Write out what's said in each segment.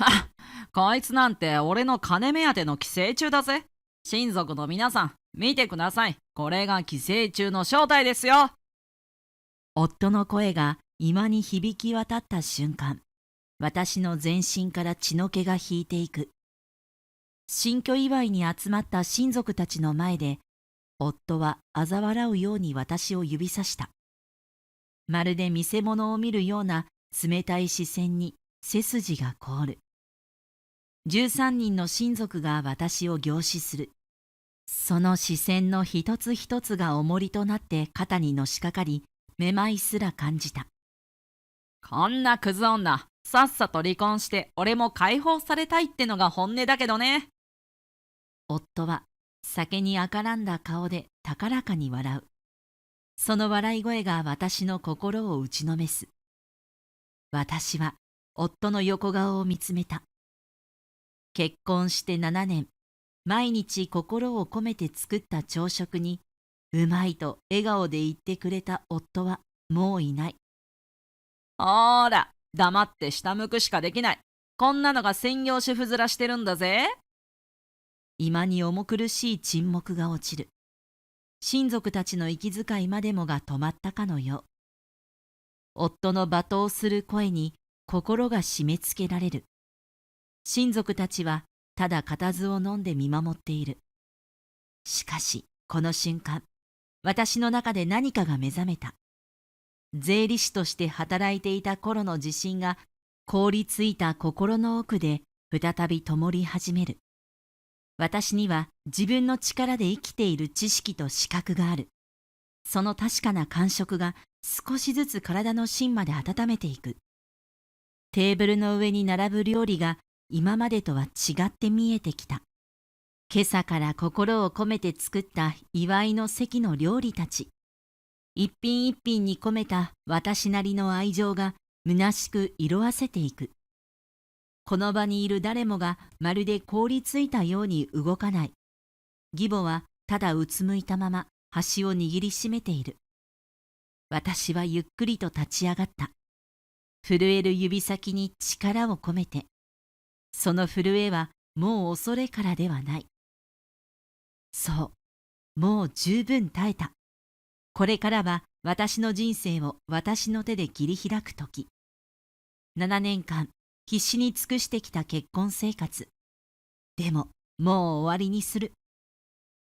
はっ、こいつなんて俺の金目当ての寄生虫だぜ。親族の皆さん、見てください。これが寄生虫の正体ですよ。夫の声が居間に響き渡った瞬間、私の全身から血の気が引いていく。新居祝いに集まった親族たちの前で、夫は嘲笑うように私を指さした。まるで見せ物を見るような冷たい視線に背筋が凍る。13人の親族が私を凝視する。その視線の一つ一つが重りとなって肩にのしかかり、めまいすら感じた。こんなクズ女、さっさと離婚して俺も解放されたいってのが本音だけどね。夫は酒に赤らんだ顔で高らかに笑う。その笑い声が私の心を打ちのめす。私は夫の横顔を見つめた。結婚して7年、毎日心を込めて作った朝食に、うまいと笑顔で言ってくれた夫はもういない。ほーら、黙って下向くしかできない。こんなのが専業主婦面してるんだぜ。居間に重苦しい沈黙が落ちる。親族たちの息遣いまでもが止まったかのよう。夫の罵倒する声に心が締め付けられる。親族たちはただ固唾を飲んで見守っている。しかしこの瞬間、私の中で何かが目覚めた。税理士として働いていた頃の自信が凍りついた心の奥で再び灯り始める。私には自分の力で生きている知識と資格がある。その確かな感触が少しずつ体の芯まで温めていく。テーブルの上に並ぶ料理が今までとは違って見えてきた。今朝から心を込めて作った祝いの席の料理たち。一品一品に込めた私なりの愛情が虚しく色あせていく。この場にいる誰もがまるで凍りついたように動かない。義母はただうつむいたまま端を握りしめている。私はゆっくりと立ち上がった。震える指先に力を込めて。その震えはもう恐れからではない。そう、もう十分耐えた。これからは私の人生を私の手で切り開く時。7年間必死に尽くしてきた結婚生活。でももう終わりにする。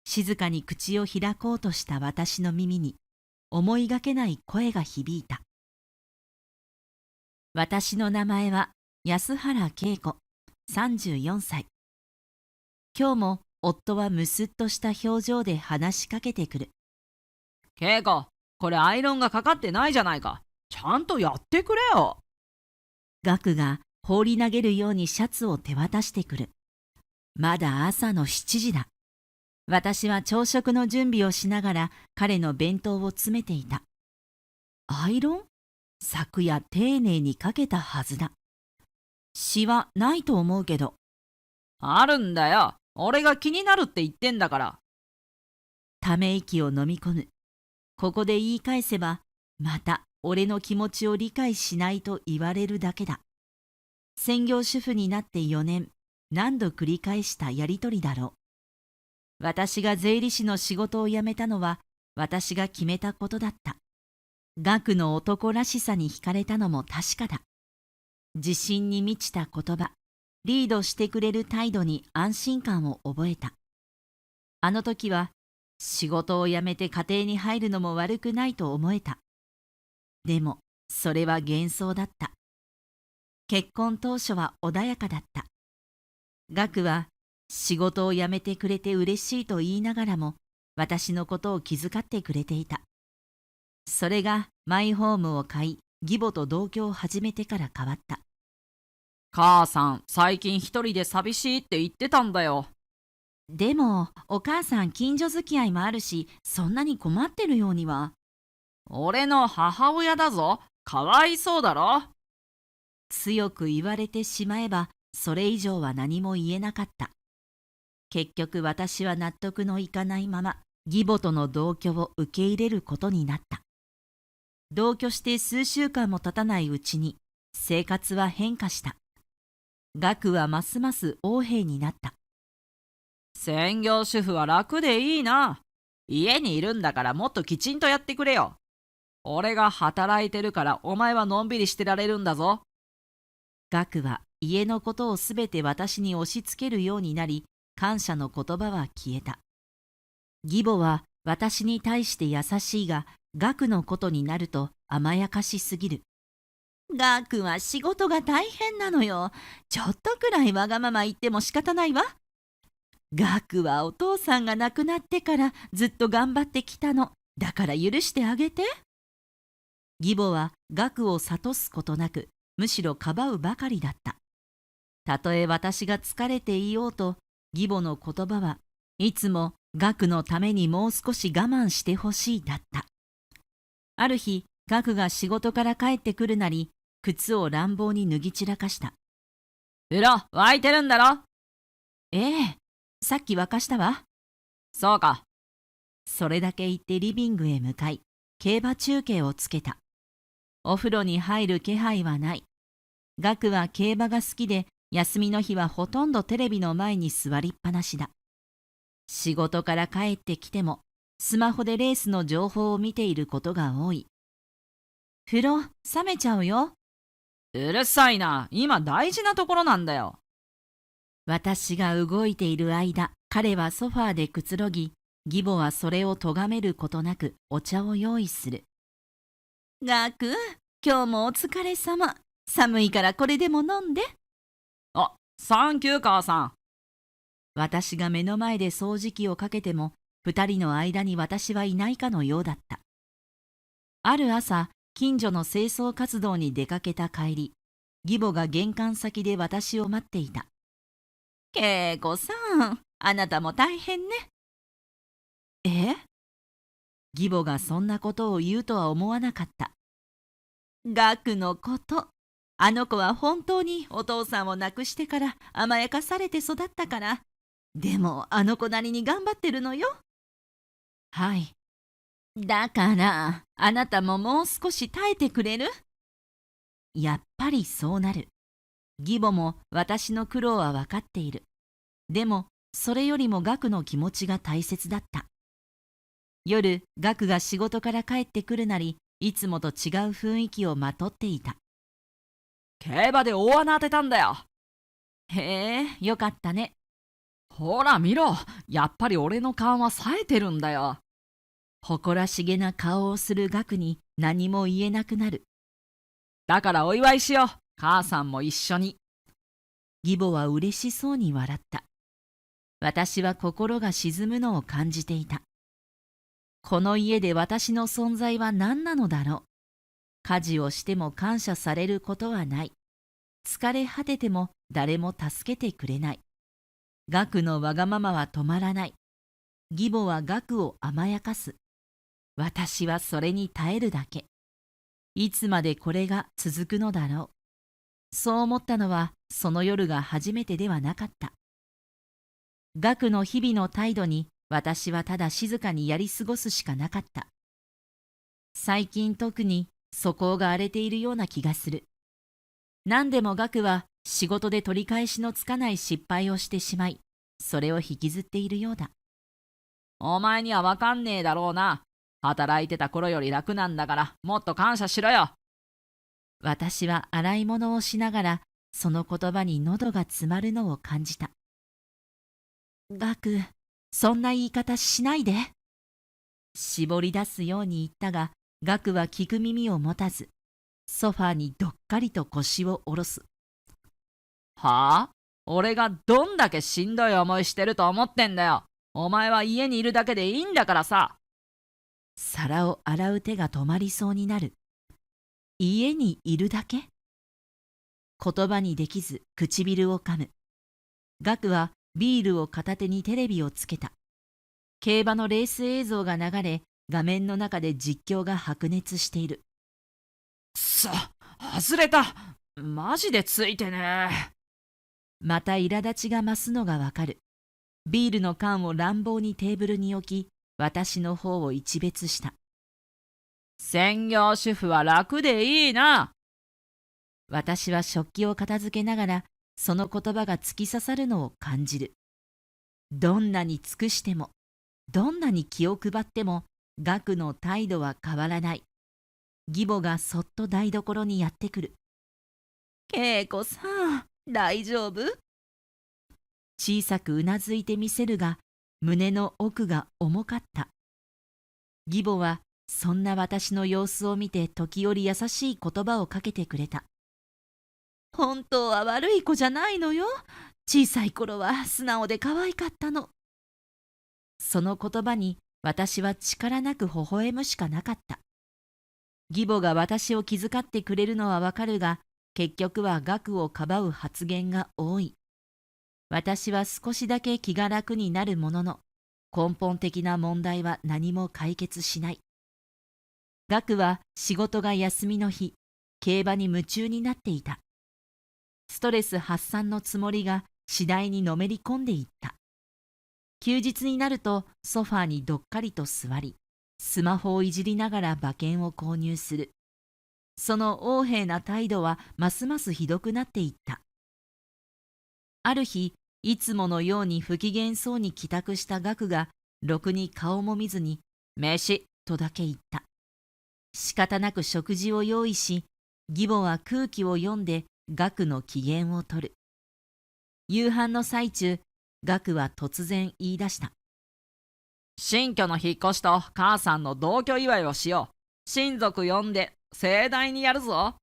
静かに口を開こうとした私の耳に思いがけない声が響いた。私の名前は安原恵子、34歳。今日も夫はむすっとした表情で話しかけてくる。ケイコ、これアイロンがかかってないじゃないか。ちゃんとやってくれよ。ガクが放り投げるようにシャツを手渡してくる。まだ朝の7時だ。私は朝食の準備をしながら彼の弁当を詰めていた。アイロン？昨夜丁寧にかけたはずだ。シワないと思うけど。あるんだよ。俺が気になるって言ってんだから。ため息を飲み込む。ここで言い返せば、また俺の気持ちを理解しないと言われるだけだ。専業主婦になって4年、何度繰り返したやりとりだろう。私が税理士の仕事を辞めたのは、私が決めたことだった。学の男らしさに惹かれたのも確かだ。自信に満ちた言葉、リードしてくれる態度に安心感を覚えた。あの時は、仕事を辞めて家庭に入るのも悪くないと思えた。でも、それは幻想だった。結婚当初は穏やかだった。学は、仕事を辞めてくれて嬉しいと言いながらも、私のことを気遣ってくれていた。それがマイホームを買い、義母と同居を始めてから変わった。母さん、最近一人で寂しいって言ってたんだよ。でも、お母さん近所付き合いもあるし、そんなに困ってるようには。俺の母親だぞ。かわいそうだろ。強く言われてしまえば、それ以上は何も言えなかった。結局私は納得のいかないまま、義母との同居を受け入れることになった。同居して数週間も経たないうちに、生活は変化した。岳はますます横柄になった。専業主婦は楽でいいな。家にいるんだからもっときちんとやってくれよ。俺が働いてるからお前はのんびりしてられるんだぞ。岳は家のことをすべて私に押し付けるようになり、感謝の言葉は消えた。義母は私に対して優しいが、岳のことになると甘やかしすぎる。岳は仕事が大変なのよ。ちょっとくらいわがまま言っても仕方ないわ。岳はお父さんが亡くなってからずっと頑張ってきたの。だから許してあげて。義母は岳を諭すことなく、むしろかばうばかりだった。たとえ私が疲れていようと、義母の言葉はいつも岳のためにもう少し我慢してほしいだった。ある日、岳が仕事から帰ってくるなり、靴を乱暴に脱ぎ散らかした。風呂沸いてるんだろ。ええ、さっき沸かしたわ。そうか。それだけ言ってリビングへ向かい、競馬中継をつけた。お風呂に入る気配はない。岳は競馬が好きで、休みの日はほとんどテレビの前に座りっぱなしだ。仕事から帰ってきても、スマホでレースの情報を見ていることが多い。風呂、冷めちゃうよ。うるさいな。今大事なところなんだよ。私が動いている間、彼はソファーでくつろぎ、義母はそれを咎めることなくお茶を用意する。岳、今日もお疲れ様。寒いからこれでも飲んで。あ、サンキュー母さん。私が目の前で掃除機をかけても、二人の間に私はいないかのようだった。ある朝、近所の清掃活動に出かけた帰り、義母が玄関先で私を待っていた。恵子さん、あなたも大変ね。え？義母がそんなことを言うとは思わなかった。岳のこと。あの子は本当にお父さんを亡くしてから甘やかされて育ったから。でもあの子なりに頑張ってるのよ。はい。だからあなたももう少し耐えてくれる？やっぱりそうなる。義母も私の苦労は分かっている。でもそれよりも岳の気持ちが大切だった。夜、岳が仕事から帰ってくるなり、いつもと違う雰囲気をまとっていた。競馬で大穴当てたんだよ。へえ、よかったね。ほら見ろ。やっぱり俺の勘は冴えてるんだよ。誇らしげな顔をする岳に何も言えなくなる。だからお祝いしよう。母さんも一緒に。義母は嬉しそうに笑った。私は心が沈むのを感じていた。この家で私の存在は何なのだろう。家事をしても感謝されることはない。疲れ果てても誰も助けてくれない。岳のわがままは止まらない。義母は岳を甘やかす。私はそれに耐えるだけ。いつまでこれが続くのだろう。そう思ったのはその夜が初めてではなかった。岳の日々の態度に私はただ静かにやり過ごすしかなかった。最近特に素行が荒れているような気がする。何でも岳は仕事で取り返しのつかない失敗をしてしまい、それを引きずっているようだ。お前にはわかんねえだろうな。働いてた頃より楽なんだからもっと感謝しろよ。私は洗い物をしながらその言葉に喉が詰まるのを感じた。岳、そんな言い方しないで。絞り出すように言ったが、岳は聞く耳を持たず、ソファーにどっかりと腰を下ろす。はあ？俺がどんだけしんどい思いしてると思ってんだよ。お前は家にいるだけでいいんだからさ。皿を洗う手が止まりそうになる。家にいるだけ？言葉にできず唇を噛む。岳はビールを片手にテレビをつけた。競馬のレース映像が流れ、画面の中で実況が白熱している。くそ、外れた。マジでついてねえ。また苛立ちが増すのがわかる。ビールの缶を乱暴にテーブルに置き、私の方を一別した。専業主婦は楽でいいな。私は食器を片付けながら、その言葉が突き刺さるのを感じる。どんなに尽くしても、どんなに気を配っても、岳の態度は変わらない。義母がそっと台所にやってくる。恵子さん、大丈夫？小さくうなずいてみせるが、胸の奥が重かった。義母はそんな私の様子を見て時折優しい言葉をかけてくれた。本当は悪い子じゃないのよ。小さい頃は素直で可愛かったの。その言葉に私は力なく微笑むしかなかった。義母が私を気遣ってくれるのはわかるが、結局は岳をかばう発言が多い。私は少しだけ気が楽になるものの、根本的な問題は何も解決しない。岳は仕事が休みの日、競馬に夢中になっていた。ストレス発散のつもりが次第にのめり込んでいった。休日になるとソファーにどっかりと座り、スマホをいじりながら馬券を購入する。その横柄な態度はますますひどくなっていった。ある日、いつものように不機嫌そうに帰宅した岳が、ろくに顔も見ずに、飯とだけ言った。仕方なく食事を用意し、義母は空気を読んで岳の機嫌を取る。夕飯の最中、岳は突然言い出した。新居の引っ越しと母さんの同居祝いをしよう。親族呼んで盛大にやるぞ。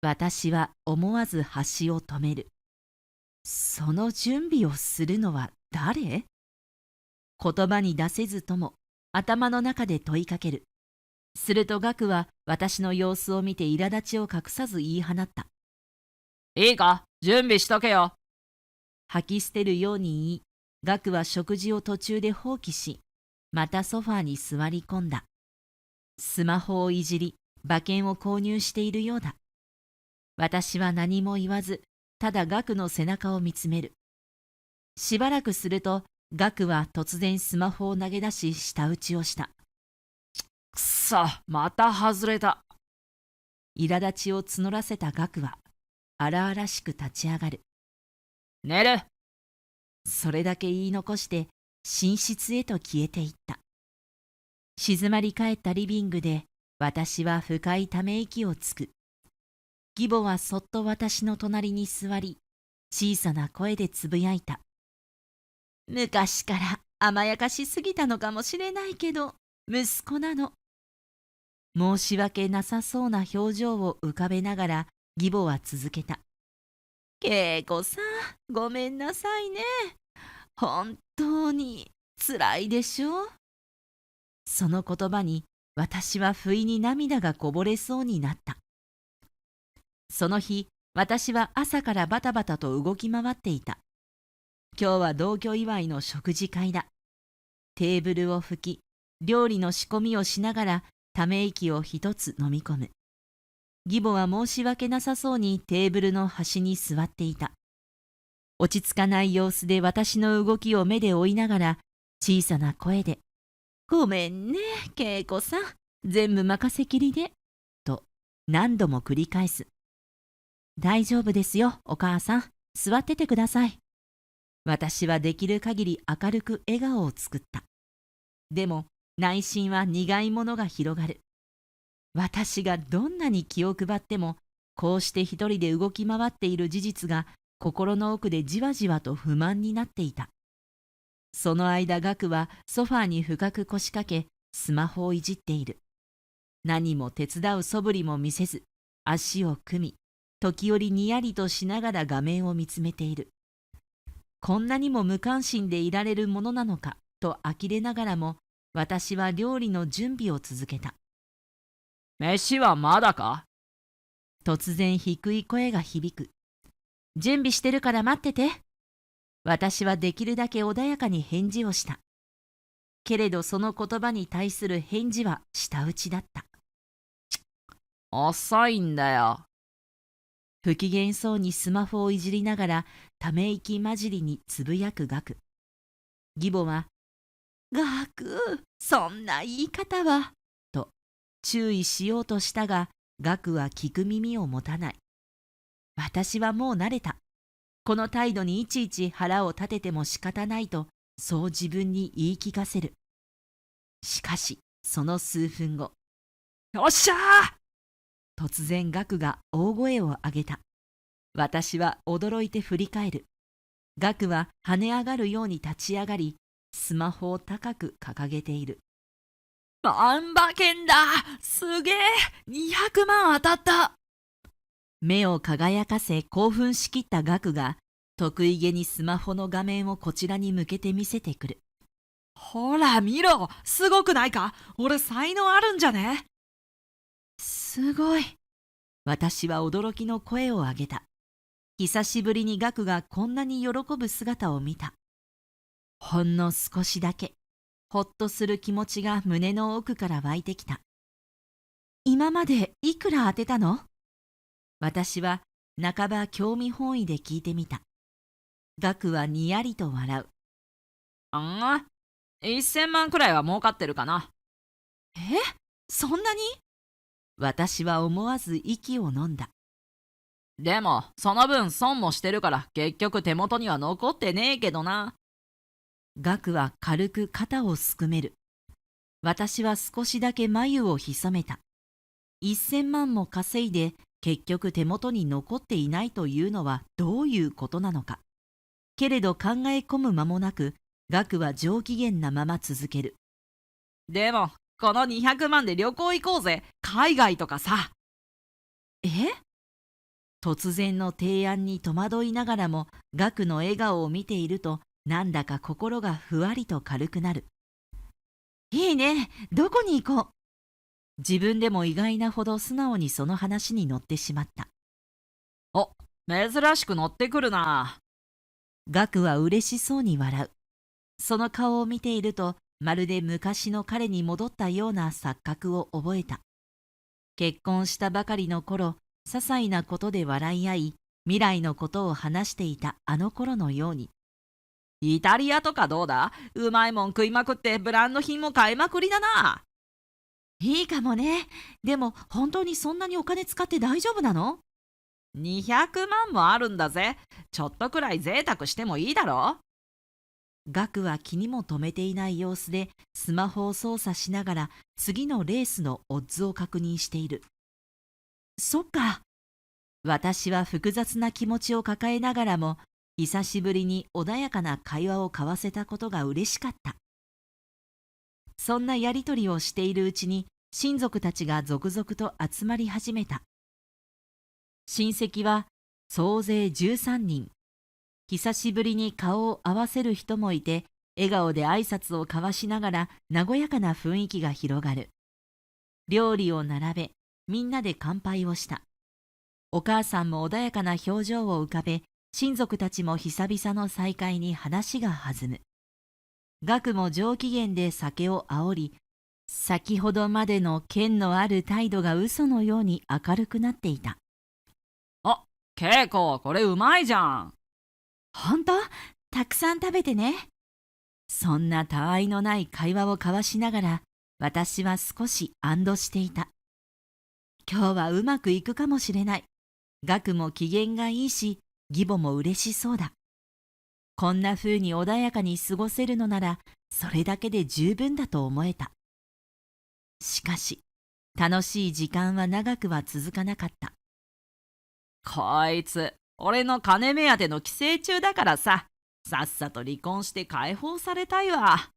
私は思わず箸を止める。その準備をするのは誰？言葉に出せずとも頭の中で問いかける。すると岳は私の様子を見て苛立ちを隠さず言い放った。いいか、準備しとけよ。吐き捨てるように言い、岳は食事を途中で放棄し、またソファーに座り込んだ。スマホをいじり、馬券を購入しているようだ。私は何も言わず、ただ岳の背中を見つめる。しばらくすると、岳は突然スマホを投げ出し舌打ちをした。くそ、また外れた。苛立ちを募らせた岳は、荒々しく立ち上がる。寝る。それだけ言い残して、寝室へと消えていった。静まり返ったリビングで、私は深いため息をつく。義母はそっと私の隣に座り、小さな声でつぶやいた。昔から甘やかしすぎたのかもしれないけど、息子なの。申し訳なさそうな表情を浮かべながら、義母は続けた。恵子さん、ごめんなさいね。本当につらいでしょ。その言葉に私は不意に涙がこぼれそうになった。その日、私は朝からバタバタと動き回っていた。今日は同居祝いの食事会だ。テーブルを拭き、料理の仕込みをしながらため息を一つ飲み込む。義母は申し訳なさそうにテーブルの端に座っていた。落ち着かない様子で私の動きを目で追いながら、小さな声で、ごめんね、恵子さん、全部任せきりで、と何度も繰り返す。大丈夫ですよ、お母さん。座っててください。私はできる限り明るく笑顔を作った。でも内心は苦いものが広がる。私がどんなに気を配っても、こうして一人で動き回っている事実が心の奥でじわじわと不満になっていた。その間、岳はソファーに深く腰掛け、スマホをいじっている。何も手伝う素振りも見せず、足を組み、時折にやりとしながら画面を見つめている。こんなにも無関心でいられるものなのかと呆れながらも、私は料理の準備を続けた。飯はまだか？突然低い声が響く。準備してるから待ってて。私はできるだけ穏やかに返事をした。けれどその言葉に対する返事は舌打ちだった。遅いんだよ。不機嫌そうにスマホをいじりながらため息混じりにつぶやく岳。義母は、岳、そんな言い方は、と注意しようとしたが、岳は聞く耳を持たない。私はもう慣れた。この態度にいちいち腹を立てても仕方ないと、そう自分に言い聞かせる。しかし、その数分後、よっしゃー！突然ガクが大声を上げた。私は驚いて振り返る。ガクは跳ね上がるように立ち上がり、スマホを高く掲げている。万馬券だ！すげえ！ 200 万当たった！目を輝かせ興奮しきったガクが、得意げにスマホの画面をこちらに向けて見せてくる。ほら見ろ！すごくないか？俺才能あるんじゃね？すごい。私は驚きの声を上げた。久しぶりにガクがこんなに喜ぶ姿を見た。ほんの少しだけ、ほっとする気持ちが胸の奥から湧いてきた。今までいくら当てたの？私は半ば興味本位で聞いてみた。ガクはにやりと笑う。1000万くらいは儲かってるかな。そんなに？私は思わず息を飲んだ。でもその分損もしてるから結局手元には残ってねえけどな。ガクは軽く肩をすくめる。私は少しだけ眉をひそめた。1000万も稼いで結局手元に残っていないというのはどういうことなのか。けれど考え込む間もなく、ガクは上機嫌なまま続ける。でもこの200万で旅行行こうぜ。海外とかさ。突然の提案に戸惑いながらも、ガクの笑顔を見ていると、なんだか心がふわりと軽くなる。いいね、どこに行こう。自分でも意外なほど素直にその話に乗ってしまった。お、珍しく乗ってくるな。ガクは嬉しそうに笑う。その顔を見ていると、まるで昔の彼に戻ったような錯覚を覚えた。結婚したばかりの頃、些細なことで笑い合い、未来のことを話していたあの頃のように。イタリアとかどうだ？うまいもん食いまくってブランド品も買いまくりだな。いいかもね。でも本当にそんなにお金使って大丈夫なの？200万もあるんだぜ。ちょっとくらい贅沢してもいいだろ。ガクは気にも留めていない様子でスマホを操作しながら次のレースのオッズを確認している。そっか。私は複雑な気持ちを抱えながらも久しぶりに穏やかな会話を交わせたことが嬉しかった。そんなやりとりをしているうちに親族たちが続々と集まり始めた。親戚は総勢13人。久しぶりに顔を合わせる人もいて、笑顔で挨拶を交わしながら和やかな雰囲気が広がる。料理を並べ、みんなで乾杯をした。お母さんも穏やかな表情を浮かべ、親族たちも久々の再会に話が弾む。ガクも上機嫌で酒をあおり、先ほどまでの剣のある態度が嘘のように明るくなっていた。あ、ケイコ、これうまいじゃん。ほんと？たくさん食べてね。そんなたわいのない会話を交わしながら、私は少し安堵していた。今日はうまくいくかもしれない。ガクも機嫌がいいし、義母も嬉しそうだ。こんな風に穏やかに過ごせるのなら、それだけで十分だと思えた。しかし、楽しい時間は長くは続かなかった。こいつ、俺の金目当ての寄生虫だからさっさと離婚して解放されたいわ。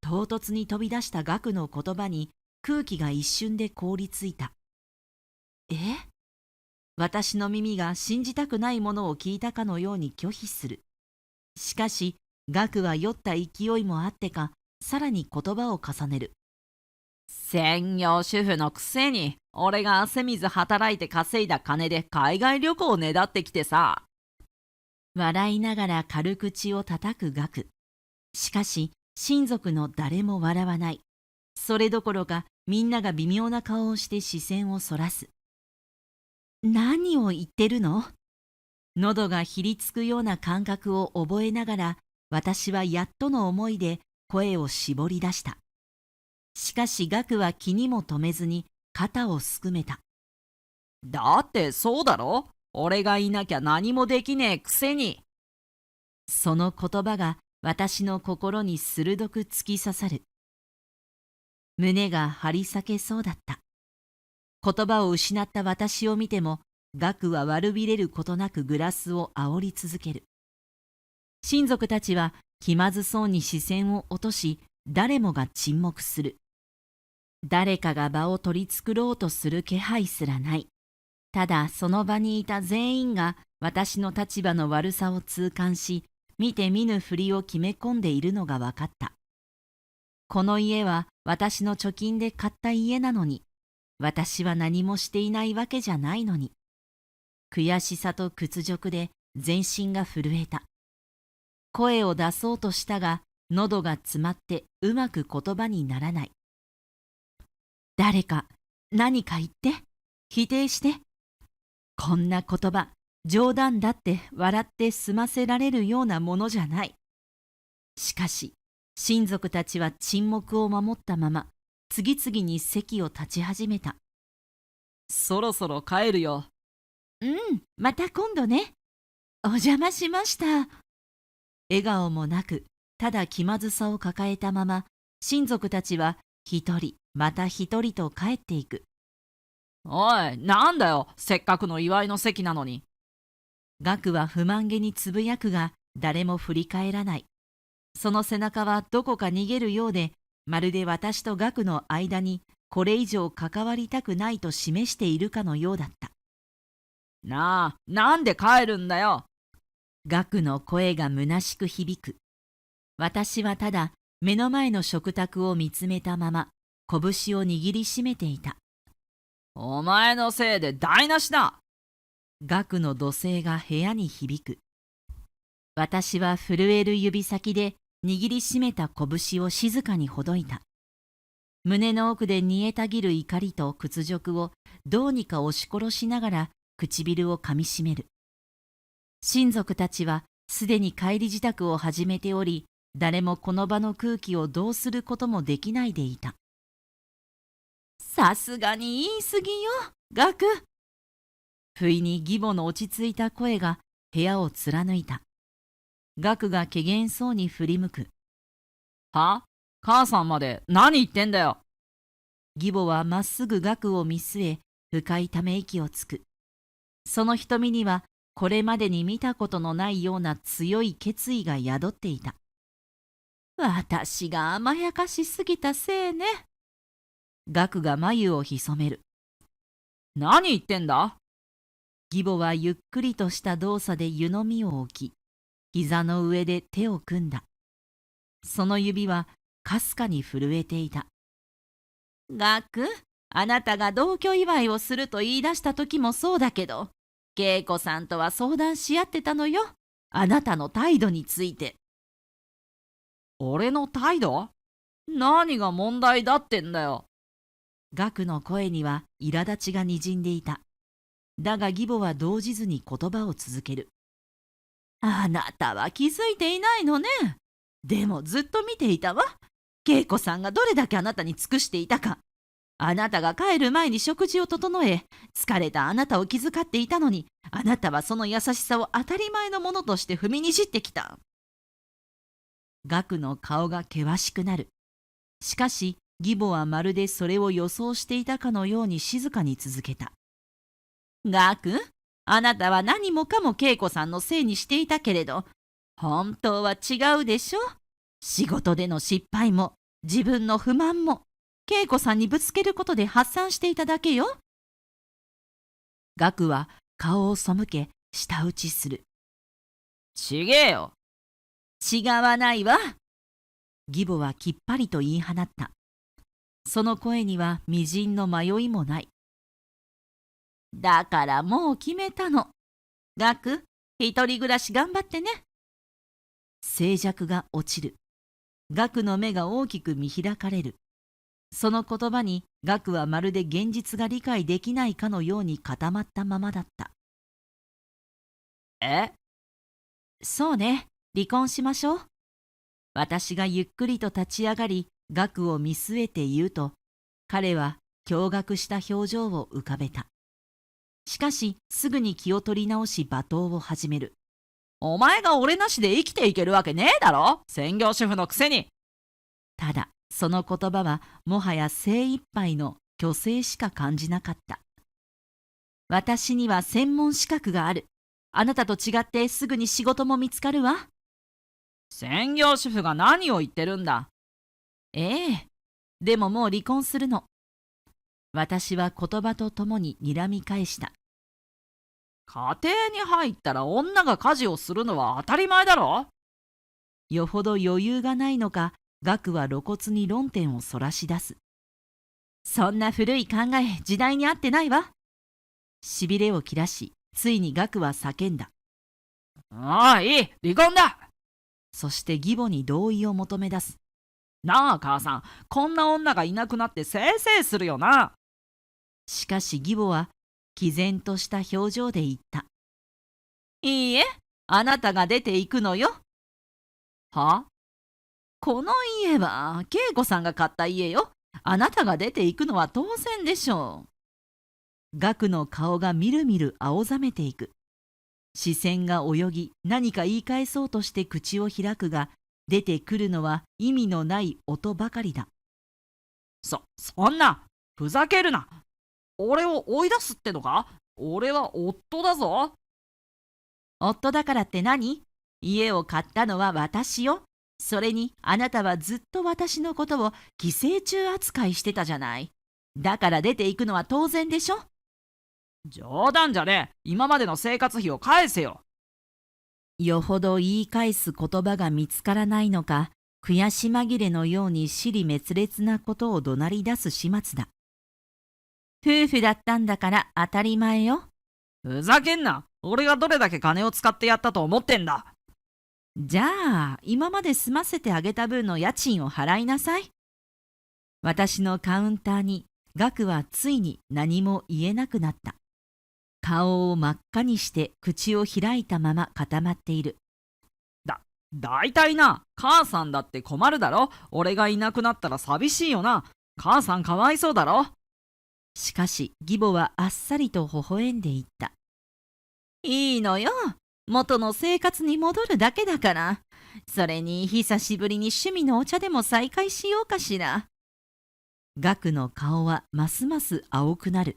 唐突に飛び出したガクの言葉に空気が一瞬で凍りついた。私の耳が信じたくないものを聞いたかのように拒否する。しかし、ガクは酔った勢いもあってか、さらに言葉を重ねる。専業主婦のくせに、俺が汗水働いて稼いだ金で海外旅行をねだってきてさ。笑いながら軽口を叩くガク。しかし、親族の誰も笑わない。それどころか、みんなが微妙な顔をして視線をそらす。何を言ってるの？喉がひりつくような感覚を覚えながら、私はやっとの思いで声を絞り出した。しかしガクは気にも留めずに肩をすくめた。だってそうだろ？俺がいなきゃ何もできねえくせに。その言葉が私の心に鋭く突き刺さる。胸が張り裂けそうだった。言葉を失った私を見ても、岳は悪びれることなくグラスを煽り続ける。親族たちは気まずそうに視線を落とし、誰もが沈黙する。誰かが場を取り繕ろうとする気配すらない。ただその場にいた全員が私の立場の悪さを痛感し、見て見ぬふりを決め込んでいるのが分かった。この家は私の貯金で買った家なのに、私は何もしていないわけじゃないのに。悔しさと屈辱で全身が震えた。声を出そうとしたが、喉が詰まってうまく言葉にならない。誰か何か言って、否定して。こんな言葉、冗談だって笑って済ませられるようなものじゃない。しかし、親族たちは沈黙を守ったまま、次々に席を立ち始めた。そろそろ帰るよ。また今度ね。お邪魔しました。笑顔もなく、ただ気まずさを抱えたまま、親族たちは一人また一人と帰っていく。おい、なんだよ、せっかくの祝いの席なのに。岳は不満げにつぶやくが、誰も振り返らない。その背中はどこか逃げるようで、まるで私と岳の間にこれ以上関わりたくないと示しているかのようだった。なあ、なんで帰るんだよ。岳の声が虚しく響く。私はただ目の前の食卓を見つめたまま、拳を握りしめていた。お前のせいで台無しだ。岳の怒声が部屋に響く。私は震える指先で握りしめた拳を静かにほどいた。胸の奥で煮えたぎる怒りと屈辱をどうにか押し殺しながら唇をかみしめる。親族たちはすでに帰り支度を始めており、誰もこの場の空気をどうすることもできないでいた。さすがに言い過ぎよ、岳。不意に義母の落ち着いた声が部屋を貫いた。岳が怪訝そうに振り向く。は？母さんまで何言ってんだよ。義母はまっすぐ岳を見据え、深いため息をつく。その瞳にはこれまでに見たことのないような強い決意が宿っていた。私が甘やかしすぎたせいね。岳が眉をひそめる。何言ってんだ？義母はゆっくりとした動作で湯飲みを置き、膝の上で手を組んだ。その指はかすかに震えていた。岳、あなたが同居祝いをすると言い出した時もそうだけど、恵子さんとは相談し合ってたのよ。あなたの態度について。俺の態度？何が問題だってんだよ。岳の声には苛立ちがにじんでいた。だが義母は動じずに言葉を続ける。あなたは気づいていないのね。でもずっと見ていたわ。恵子さんがどれだけあなたに尽くしていたか。あなたが帰る前に食事を整え、疲れたあなたを気遣っていたのに、あなたはその優しさを当たり前のものとして踏みにじってきた。岳の顔が険しくなる。しかし義母はまるでそれを予想していたかのように静かに続けた。岳、あなたは何もかも恵子さんのせいにしていたけれど、本当は違うでしょ。仕事での失敗も自分の不満も恵子さんにぶつけることで発散していただけよ。岳は顔を背け舌打ちする。ちげえよ。違わないわ。義母はきっぱりと言い放った。その声にはみじんの迷いもない。だからもう決めたの。岳、一人暮らし頑張ってね。静寂が落ちる。岳の目が大きく見開かれる。その言葉に岳はまるで現実が理解できないかのように固まったままだった。そうね、離婚しましょう。私がゆっくりと立ち上がり、岳を見据えて言うと、彼は驚愕した表情を浮かべた。しかしすぐに気を取り直し罵倒を始める。お前が俺なしで生きていけるわけねえだろ、専業主婦のくせに。ただその言葉はもはや精一杯の虚勢しか感じなかった。私には専門資格がある。あなたと違ってすぐに仕事も見つかるわ。専業主婦が何を言ってるんだ。ええ、でももう離婚するの。私は言葉とともに睨み返した。家庭に入ったら女が家事をするのは当たり前だろ。よほど余裕がないのか、ガクは露骨に論点をそらし出す。そんな古い考え、時代に合ってないわ。しびれを切らし、ついにガクは叫んだ。ああ、いい、離婚だ。そして義母に同意を求め出す。なあ母さん、こんな女がいなくなってせいせいするよな。しかし義母は毅然とした表情で言った。いいえ、あなたが出ていくのよ。は？この家は恵子さんが買った家よ。あなたが出ていくのは当然でしょう。ガクの顔がみるみる青ざめていく。視線が泳ぎ、何か言い返そうとして口を開くが、出てくるのは意味のない音ばかりだ。そんな、ふざけるな。俺を追い出すってのか？俺は夫だぞ。夫だからって何？家を買ったのは私よ。それにあなたはずっと私のことを寄生虫扱いしてたじゃない。だから出ていくのは当然でしょ。冗談じゃねえ。今までの生活費を返せよ。よほど言い返す言葉が見つからないのか、悔し紛れのように支離滅裂なことを怒鳴り出す始末だ。夫婦だったんだから当たり前よ。ふざけんな。俺がどれだけ金を使ってやったと思ってんだ。じゃあ今まで済ませてあげた分の家賃を払いなさい。私のカウンターにガクはついに何も言えなくなった。顔を真っ赤にして口を開いたまま固まっている。だいたいな、母さんだって困るだろ。俺がいなくなったら寂しいよな。母さんかわいそうだろ。しかし義母はあっさりと微笑んでいった。いいのよ。元の生活に戻るだけだから。それに久しぶりに趣味のお茶でも再開しようかしら。ガクの顔はますます青くなる。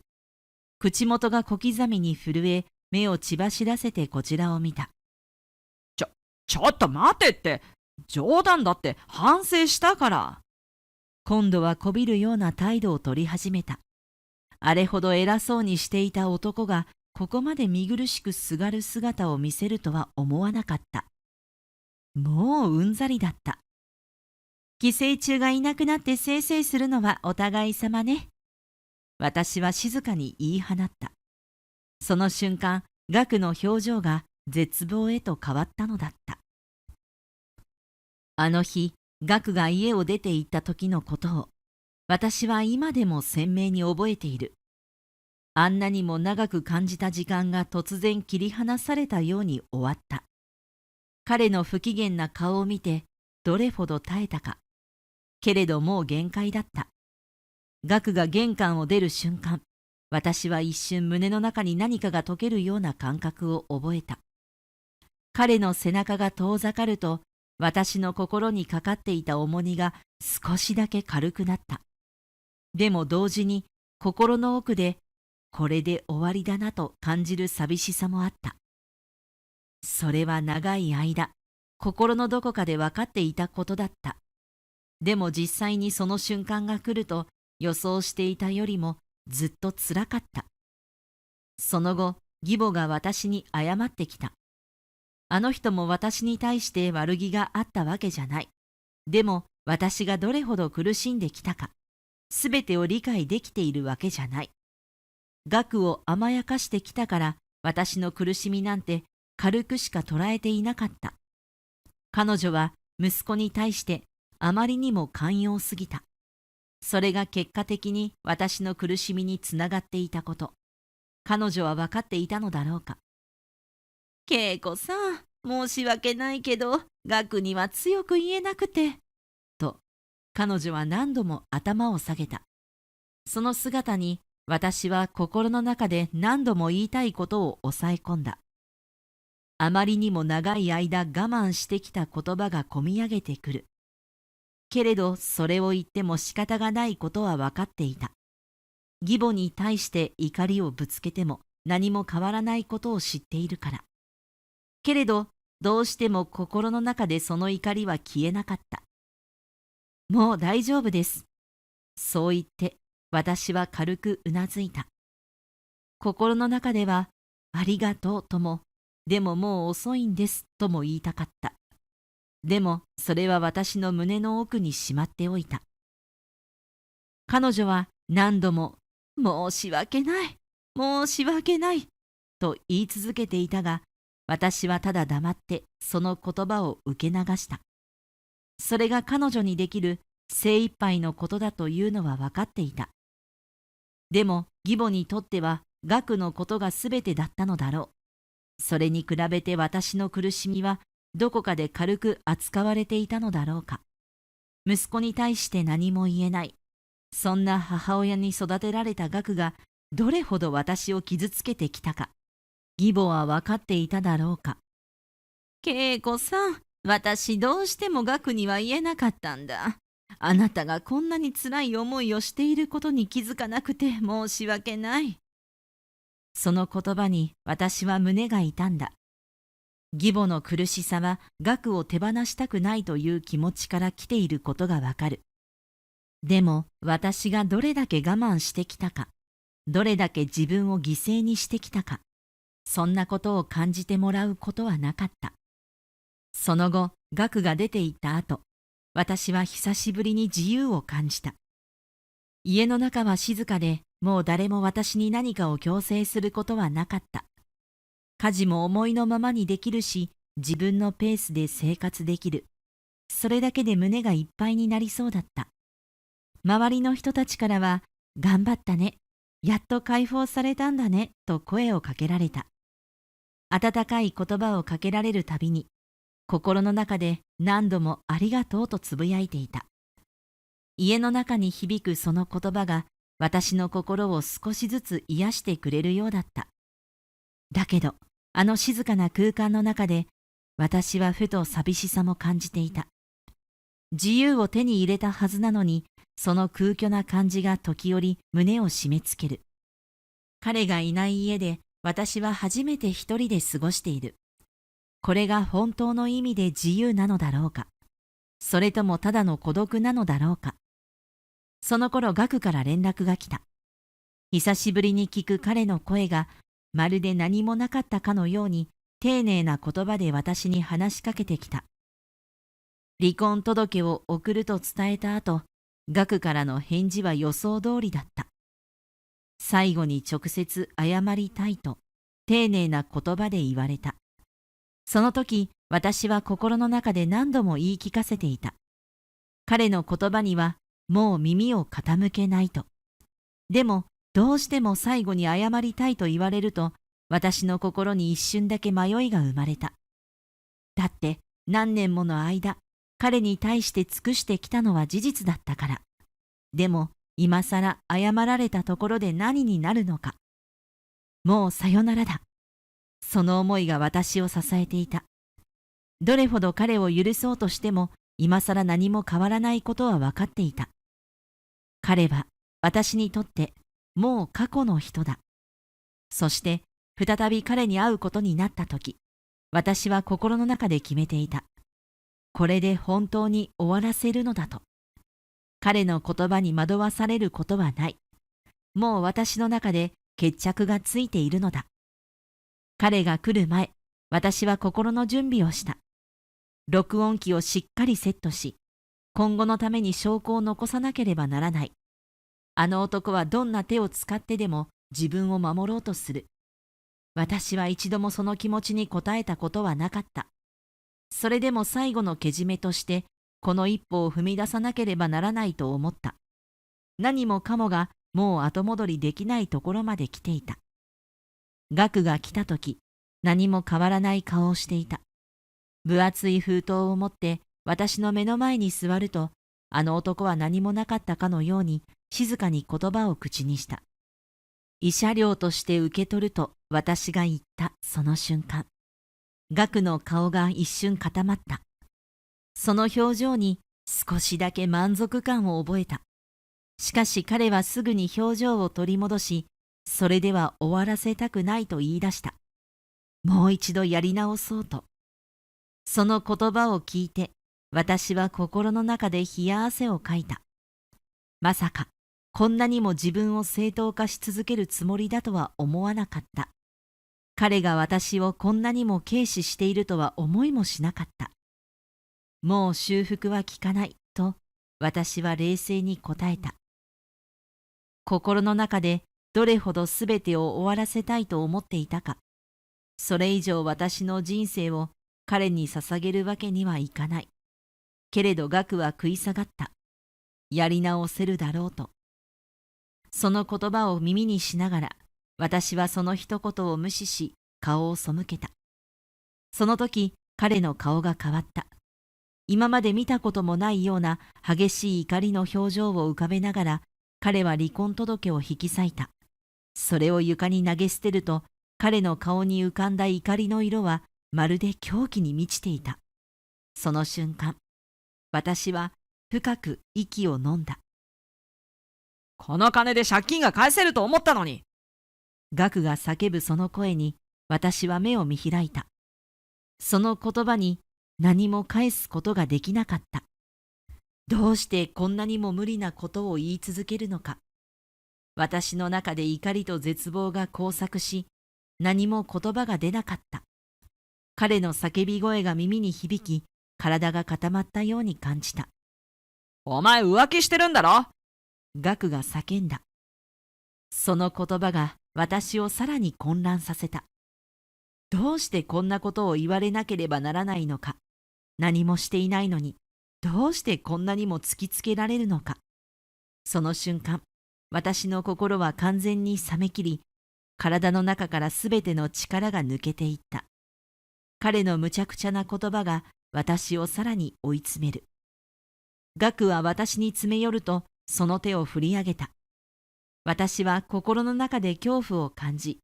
口元が小刻みに震え、目を血走らせてこちらを見た。ちょっと待てって。冗談だって反省したから。今度はこびるような態度を取り始めた。あれほど偉そうにしていた男がここまで見苦しくすがる姿を見せるとは思わなかった。もううんざりだった。寄生虫がいなくなってせいせいするのはお互い様ね。私は静かに言い放った。その瞬間、ガクの表情が絶望へと変わったのだった。あの日、ガクが家を出て行った時のことを、私は今でも鮮明に覚えている。あんなにも長く感じた時間が突然切り離されたように終わった。彼の不機嫌な顔を見て、どれほど耐えたか。けれどもう限界だった。ガクが玄関を出る瞬間、私は一瞬胸の中に何かが溶けるような感覚を覚えた。彼の背中が遠ざかると、私の心にかかっていた重荷が少しだけ軽くなった。でも同時に心の奥でこれで終わりだなと感じる寂しさもあった。それは長い間、心のどこかで分かっていたことだった。でも実際にその瞬間が来ると予想していたよりもずっとつらかった。その後、義母が私に謝ってきた。あの人も私に対して悪気があったわけじゃない。でも私がどれほど苦しんできたか、すべてを理解できているわけじゃない。額を甘やかしてきたから私の苦しみなんて軽くしか捉えていなかった。彼女は息子に対してあまりにも寛容すぎた。それが結果的に私の苦しみにつながっていたこと、彼女は分かっていたのだろうか。恵子さん、申し訳ないけど、額には強く言えなくて。と、彼女は何度も頭を下げた。その姿に私は心の中で何度も言いたいことを抑え込んだ。あまりにも長い間我慢してきた言葉がこみ上げてくる。けれどそれを言っても仕方がないことは分かっていた。義母に対して怒りをぶつけても何も変わらないことを知っているから。けれどどうしても心の中でその怒りは消えなかった。もう大丈夫です。そう言って私は軽くうなずいた。心の中ではありがとうとも、でももう遅いんですとも言いたかった。でもそれは私の胸の奥にしまっておいた。彼女は何度も申し訳ない、申し訳ないと言い続けていたが、私はただ黙ってその言葉を受け流した。それが彼女にできる精一杯のことだというのは分かっていた。でも義母にとっては学のことがすべてだったのだろう。それに比べて私の苦しみはどこかで軽く扱われていたのだろうか。息子に対して何も言えない。そんな母親に育てられた学がどれほど私を傷つけてきたか。義母は分かっていただろうか。恵子さん、私どうしても学には言えなかったんだ。あなたがこんなに辛い思いをしていることに気づかなくて申し訳ない。その言葉に私は胸が痛んだ。義母の苦しさは学を手放したくないという気持ちから来ていることがわかる。でも私がどれだけ我慢してきたか、どれだけ自分を犠牲にしてきたか、そんなことを感じてもらうことはなかった。その後、学が出て行った後、私は久しぶりに自由を感じた。家の中は静かで、もう誰も私に何かを強制することはなかった。家事も思いのままにできるし、自分のペースで生活できる。それだけで胸がいっぱいになりそうだった。周りの人たちからは、頑張ったね、やっと解放されたんだね、と声をかけられた。温かい言葉をかけられるたびに、心の中で何度もありがとうとつぶやいていた。家の中に響くその言葉が私の心を少しずつ癒してくれるようだった。だけど、あの静かな空間の中で私はふと寂しさも感じていた。自由を手に入れたはずなのに、その空虚な感じが時折胸を締め付ける。彼がいない家で私は初めて一人で過ごしている。これが本当の意味で自由なのだろうか。それともただの孤独なのだろうか。その頃、学から連絡が来た。久しぶりに聞く彼の声が、まるで何もなかったかのように、丁寧な言葉で私に話しかけてきた。離婚届を送ると伝えた後、学からの返事は予想通りだった。最後に直接謝りたいと、丁寧な言葉で言われた。その時、私は心の中で何度も言い聞かせていた。彼の言葉には、もう耳を傾けないと。でも、どうしても最後に謝りたいと言われると、私の心に一瞬だけ迷いが生まれた。だって、何年もの間、彼に対して尽くしてきたのは事実だったから。でも、今さら謝られたところで何になるのか。もうさよならだ。その思いが私を支えていた。どれほど彼を許そうとしても、今さら何も変わらないことは分かっていた。彼は私にとってもう過去の人だ。そして再び彼に会うことになったとき、私は心の中で決めていた。これで本当に終わらせるのだと。彼の言葉に惑わされることはない。もう私の中で決着がついているのだ。彼が来る前、私は心の準備をした。録音機をしっかりセットし、今後のために証拠を残さなければならない。あの男はどんな手を使ってでも自分を守ろうとする。私は一度もその気持ちに応えたことはなかった。それでも最後のけじめとして、この一歩を踏み出さなければならないと思った。何もかもがもう後戻りできないところまで来ていた。学が来たとき、何も変わらない顔をしていた。分厚い封筒を持って私の目の前に座ると、あの男は何もなかったかのように静かに言葉を口にした。慰謝料として受け取ると私が言ったその瞬間、岳の顔が一瞬固まった。その表情に少しだけ満足感を覚えた。しかし彼はすぐに表情を取り戻し、それでは終わらせたくないと言い出した。もう一度やり直そうと。その言葉を聞いて、私は心の中で冷や汗をかいた。まさか、こんなにも自分を正当化し続けるつもりだとは思わなかった。彼が私をこんなにも軽視しているとは思いもしなかった。もう修復は効かないと私は冷静に答えた。心の中でどれほどすべてを終わらせたいと思っていたか。それ以上私の人生を彼に捧げるわけにはいかない。けれど岳は食い下がった。やり直せるだろうと。その言葉を耳にしながら、私はその一言を無視し、顔を背けた。その時、彼の顔が変わった。今まで見たこともないような激しい怒りの表情を浮かべながら、彼は離婚届を引き裂いた。それを床に投げ捨てると、彼の顔に浮かんだ怒りの色はまるで狂気に満ちていた。その瞬間、私は深く息を飲んだ。この金で借金が返せると思ったのに。岳が叫ぶその声に私は目を見開いた。その言葉に何も返すことができなかった。どうしてこんなにも無理なことを言い続けるのか。私の中で怒りと絶望が交錯し、何も言葉が出なかった。彼の叫び声が耳に響き、体が固まったように感じた。お前浮気してるんだろ。岳が叫んだ。その言葉が私をさらに混乱させた。どうしてこんなことを言われなければならないのか。何もしていないのに、どうしてこんなにも突きつけられるのか。その瞬間、私の心は完全に冷めきり、体の中からすべての力が抜けていった。彼の無茶苦茶な言葉が私をさらに追い詰める。岳は私に詰め寄ると、その手を振り上げた。私は心の中で恐怖を感じ、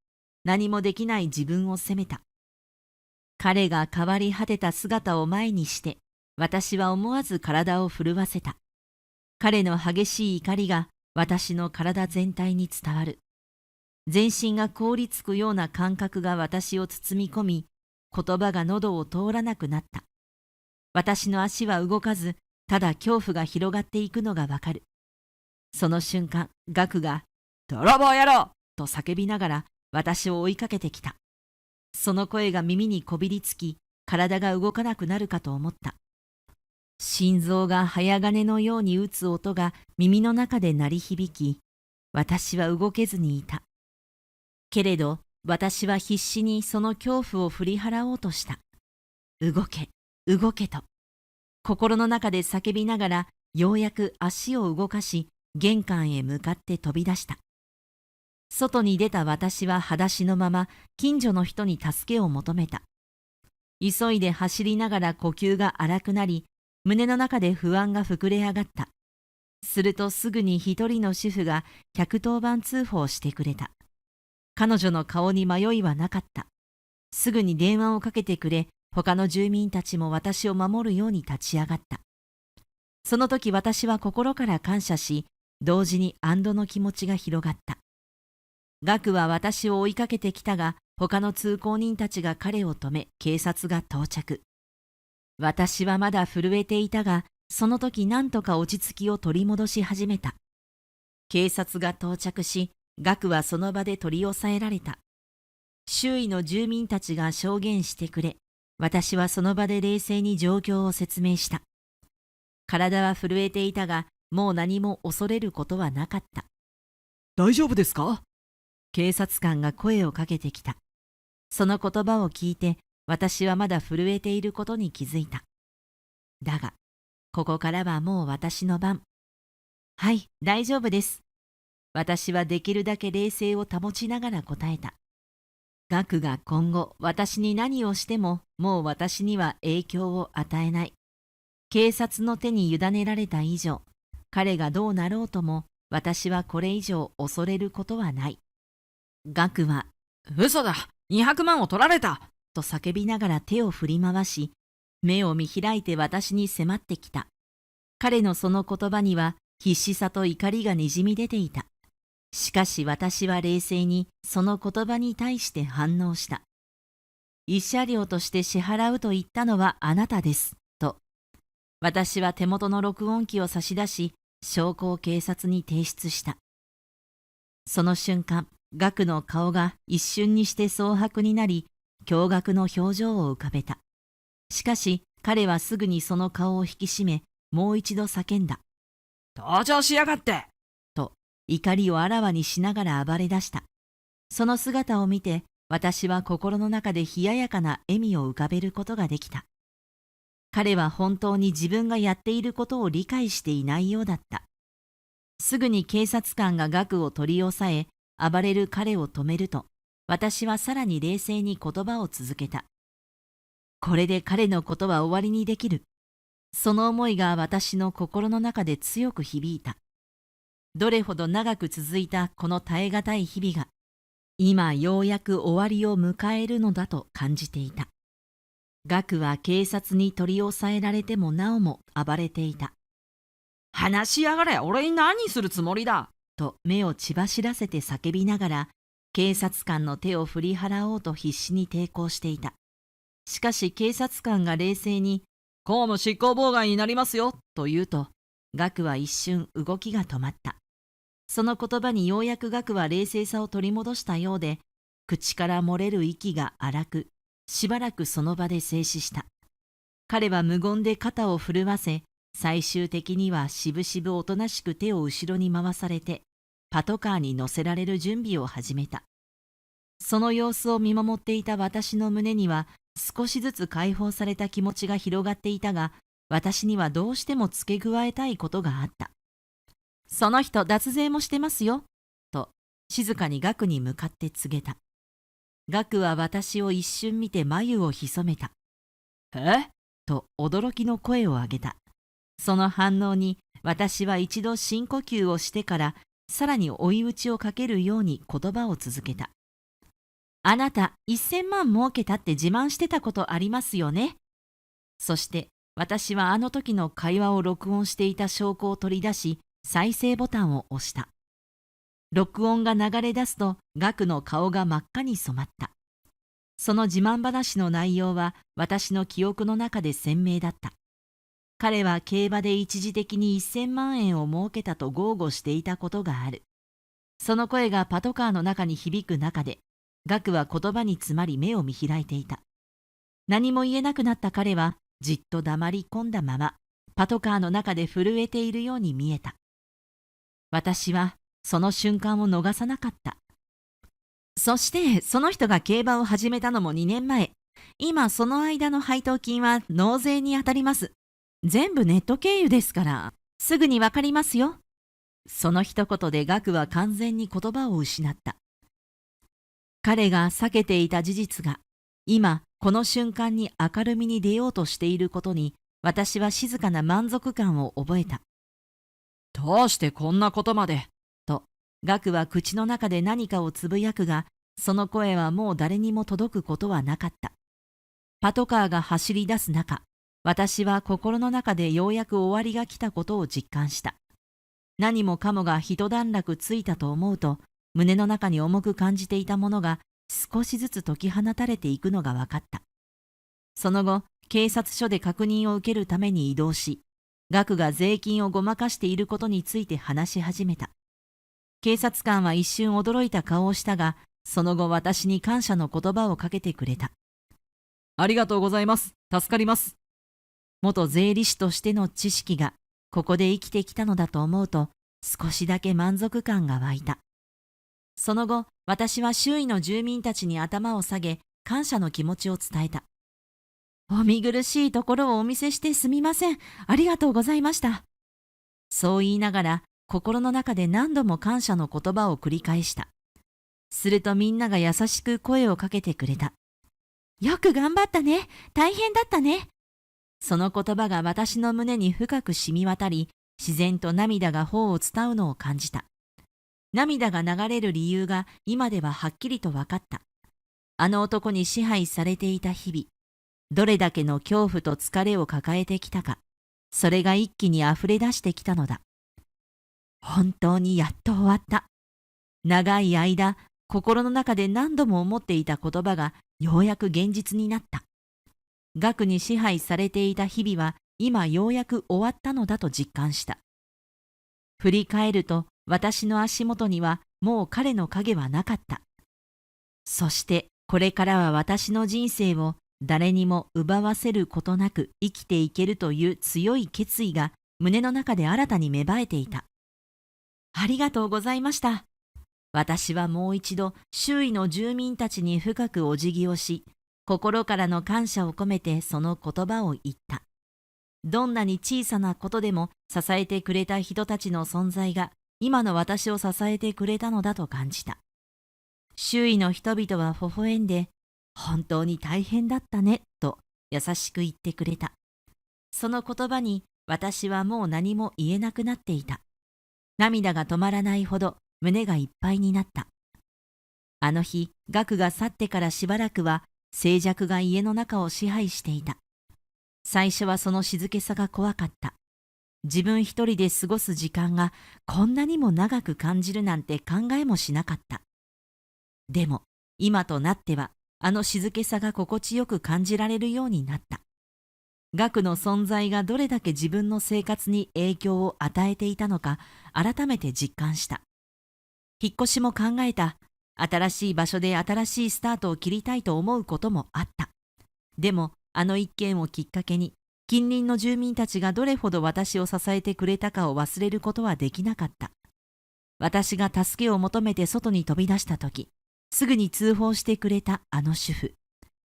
何もできない自分を責めた。彼が変わり果てた姿を前にして、私は思わず体を震わせた。彼の激しい怒りが私の体全体に伝わる。全身が凍りつくような感覚が私を包み込み、言葉が喉を通らなくなった。私の足は動かず、ただ恐怖が広がっていくのがわかる。その瞬間、岳が、泥棒野郎と叫びながら私を追いかけてきた。その声が耳にこびりつき、体が動かなくなるかと思った。心臓が早金のように打つ音が耳の中で鳴り響き、私は動けずにいた。けれど、私は必死にその恐怖を振り払おうとした。動け、動けと。心の中で叫びながら、ようやく足を動かし、玄関へ向かって飛び出した。外に出た私は裸足のまま近所の人に助けを求めた。急いで走りながら呼吸が荒くなり、胸の中で不安が膨れ上がった。するとすぐに一人の主婦が110番通報してくれた。彼女の顔に迷いはなかった。すぐに電話をかけてくれ、他の住民たちも私を守るように立ち上がった。その時私は心から感謝し、同時に安堵の気持ちが広がった。岳は私を追いかけてきたが、他の通行人たちが彼を止め、警察が到着。私はまだ震えていたが、その時何とか落ち着きを取り戻し始めた。警察が到着し、岳はその場で取り押さえられた。周囲の住民たちが証言してくれ、私はその場で冷静に状況を説明した。体は震えていたが、もう何も恐れることはなかった。大丈夫ですか？警察官が声をかけてきた。その言葉を聞いて、私はまだ震えていることに気づいた。だが、ここからはもう私の番。はい、大丈夫です。私はできるだけ冷静を保ちながら答えた。岳が今後私に何をしても、もう私には影響を与えない。警察の手に委ねられた以上、彼がどうなろうとも、私はこれ以上恐れることはない。ガクは、嘘だ、200万を取られたと叫びながら手を振り回し、目を見開いて私に迫ってきた。彼のその言葉には必死さと怒りがにじみ出ていた。しかし私は冷静にその言葉に対して反応した。慰謝料として支払うと言ったのはあなたです、と。私は手元の録音機を差し出し、証拠を警察に提出した。その瞬間、ガクの顔が一瞬にして蒼白になり、驚愕の表情を浮かべた。しかし彼はすぐにその顔を引き締め、もう一度叫んだ。登場しやがってと怒りをあらわにしながら暴れ出した。その姿を見て、私は心の中で冷ややかな笑みを浮かべることができた。彼は本当に自分がやっていることを理解していないようだった。すぐに警察官がガクを取り押さえ、暴れる彼を止めると、私はさらに冷静に言葉を続けた。これで彼のことは終わりにできる。その思いが私の心の中で強く響いた。どれほど長く続いたこの耐え難い日々が、今ようやく終わりを迎えるのだと感じていた。ガクは警察に取り押さえられてもなおも暴れていた。話しやがれ、俺に何するつもりだと目を血走らせて叫びながら、警察官の手を振り払おうと必死に抵抗していた。しかし警察官が冷静に、公務執行妨害になりますよと言うと、ガクは一瞬動きが止まった。その言葉にようやくガクは冷静さを取り戻したようで、口から漏れる息が荒く、しばらくその場で静止した。彼は無言で肩を震わせ、最終的にはしぶしぶおとなしく手を後ろに回されて、パトカーに乗せられる準備を始めた。その様子を見守っていた私の胸には、少しずつ解放された気持ちが広がっていたが、私にはどうしても付け加えたいことがあった。その人脱税もしてますよ、と静かにガクに向かって告げた。ガクは私を一瞬見て眉をひそめた。え？と驚きの声を上げた。その反応に私は一度深呼吸をしてから、さらに追い打ちをかけるように言葉を続けた。あなた1000万儲けたって自慢してたことありますよね。そして私はあの時の会話を録音していた証拠を取り出し、再生ボタンを押した。録音が流れ出すと、ガクの顔が真っ赤に染まった。その自慢話の内容は私の記憶の中で鮮明だった。彼は競馬で一時的に1000万円を儲けたと豪語していたことがある。その声がパトカーの中に響く中で、ガクは言葉に詰まり目を見開いていた。何も言えなくなった彼はじっと黙り込んだまま、パトカーの中で震えているように見えた。私はその瞬間を逃さなかった。そしてその人が競馬を始めたのも2年前。今その間の配当金は納税に当たります。全部ネット経由ですから、すぐにわかりますよ。その一言でガクは完全に言葉を失った。彼が避けていた事実が、今この瞬間に明るみに出ようとしていることに、私は静かな満足感を覚えた。どうしてこんなことまでと、ガクは口の中で何かをつぶやくが、その声はもう誰にも届くことはなかった。パトカーが走り出す中、私は心の中でようやく終わりが来たことを実感した。何もかもが一段落ついたと思うと、胸の中に重く感じていたものが少しずつ解き放たれていくのが分かった。その後、警察署で確認を受けるために移動し、ガクが税金をごまかしていることについて話し始めた。警察官は一瞬驚いた顔をしたが、その後私に感謝の言葉をかけてくれた。ありがとうございます。助かります。元税理士としての知識がここで生きてきたのだと思うと、少しだけ満足感が湧いた。その後、私は周囲の住民たちに頭を下げ、感謝の気持ちを伝えた。お見苦しいところをお見せしてすみません。ありがとうございました。そう言いながら、心の中で何度も感謝の言葉を繰り返した。するとみんなが優しく声をかけてくれた。よく頑張ったね。大変だったね。その言葉が私の胸に深く染み渡り、自然と涙が頬を伝うのを感じた。涙が流れる理由が今でははっきりと分かった。あの男に支配されていた日々、どれだけの恐怖と疲れを抱えてきたか、それが一気にあふれ出してきたのだ。本当にやっと終わった。長い間、心の中で何度も思っていた言葉がようやく現実になった。額に支配されていた日々は今ようやく終わったのだと実感した。振り返ると私の足元にはもう彼の影はなかった。そしてこれからは私の人生を誰にも奪わせることなく生きていけるという強い決意が胸の中で新たに芽生えていた。ありがとうございました。私はもう一度周囲の住民たちに深くお辞儀をし、心からの感謝を込めてその言葉を言った。どんなに小さなことでも支えてくれた人たちの存在が今の私を支えてくれたのだと感じた。周囲の人々は微笑んで、本当に大変だったねと優しく言ってくれた。その言葉に私はもう何も言えなくなっていた。涙が止まらないほど胸がいっぱいになった。あの日、岳が去ってからしばらくは静寂が家の中を支配していた。最初はその静けさが怖かった。自分一人で過ごす時間がこんなにも長く感じるなんて考えもしなかった。でも今となってはあの静けさが心地よく感じられるようになった。岳の存在がどれだけ自分の生活に影響を与えていたのか改めて実感した。引っ越しも考えた。新しい場所で新しいスタートを切りたいと思うこともあった。でもあの一件をきっかけに近隣の住民たちがどれほど私を支えてくれたかを忘れることはできなかった。私が助けを求めて外に飛び出した時、すぐに通報してくれたあの主婦、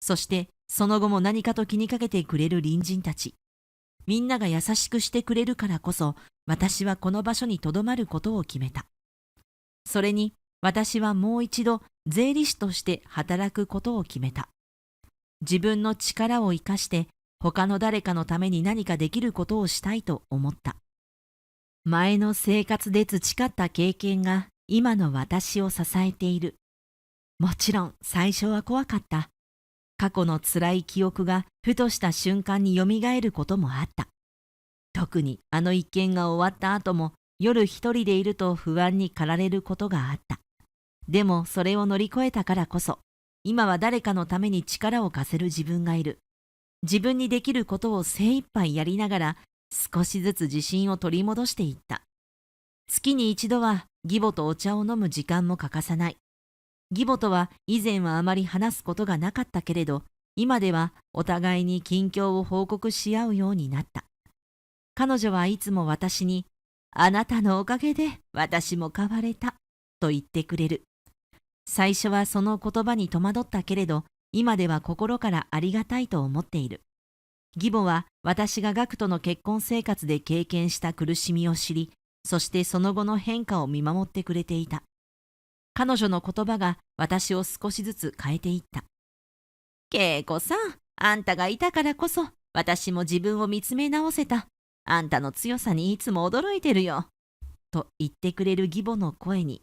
そしてその後も何かと気にかけてくれる隣人たち、みんなが優しくしてくれるからこそ私はこの場所にとどまることを決めた。それに私はもう一度税理士として働くことを決めた。自分の力を生かして他の誰かのために何かできることをしたいと思った。前の生活で培った経験が今の私を支えている。もちろん最初は怖かった。過去の辛い記憶がふとした瞬間によみがえることもあった。特にあの一件が終わった後も夜一人でいると不安に駆られることがあった。でもそれを乗り越えたからこそ、今は誰かのために力を貸せる自分がいる。自分にできることを精一杯やりながら、少しずつ自信を取り戻していった。月に一度は義母とお茶を飲む時間も欠かさない。義母とは以前はあまり話すことがなかったけれど、今ではお互いに近況を報告し合うようになった。彼女はいつも私に、あなたのおかげで私も変われた、と言ってくれる。最初はその言葉に戸惑ったけれど、今では心からありがたいと思っている。義母は私が岳との結婚生活で経験した苦しみを知り、そしてその後の変化を見守ってくれていた。彼女の言葉が私を少しずつ変えていった。恵子さん、あんたがいたからこそ私も自分を見つめ直せた。あんたの強さにいつも驚いてるよ。と言ってくれる義母の声に、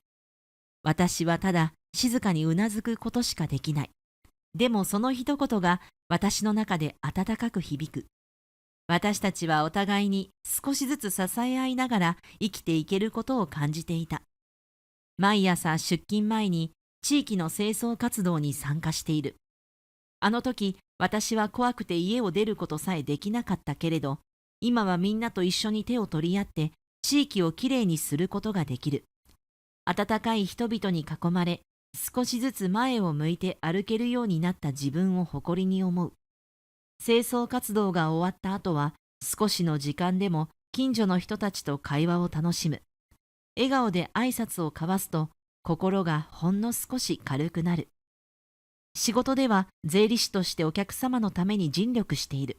私はただ静かにうなずくことしかできない。でもその一言が私の中で温かく響く。私たちはお互いに少しずつ支え合いながら生きていけることを感じていた。毎朝出勤前に地域の清掃活動に参加している。あの時私は怖くて家を出ることさえできなかったけれど、今はみんなと一緒に手を取り合って地域をきれいにすることができる。温かい人々に囲まれ、少しずつ前を向いて歩けるようになった自分を誇りに思う。清掃活動が終わった後は、少しの時間でも近所の人たちと会話を楽しむ。笑顔で挨拶を交わすと、心がほんの少し軽くなる。仕事では税理士としてお客様のために尽力している。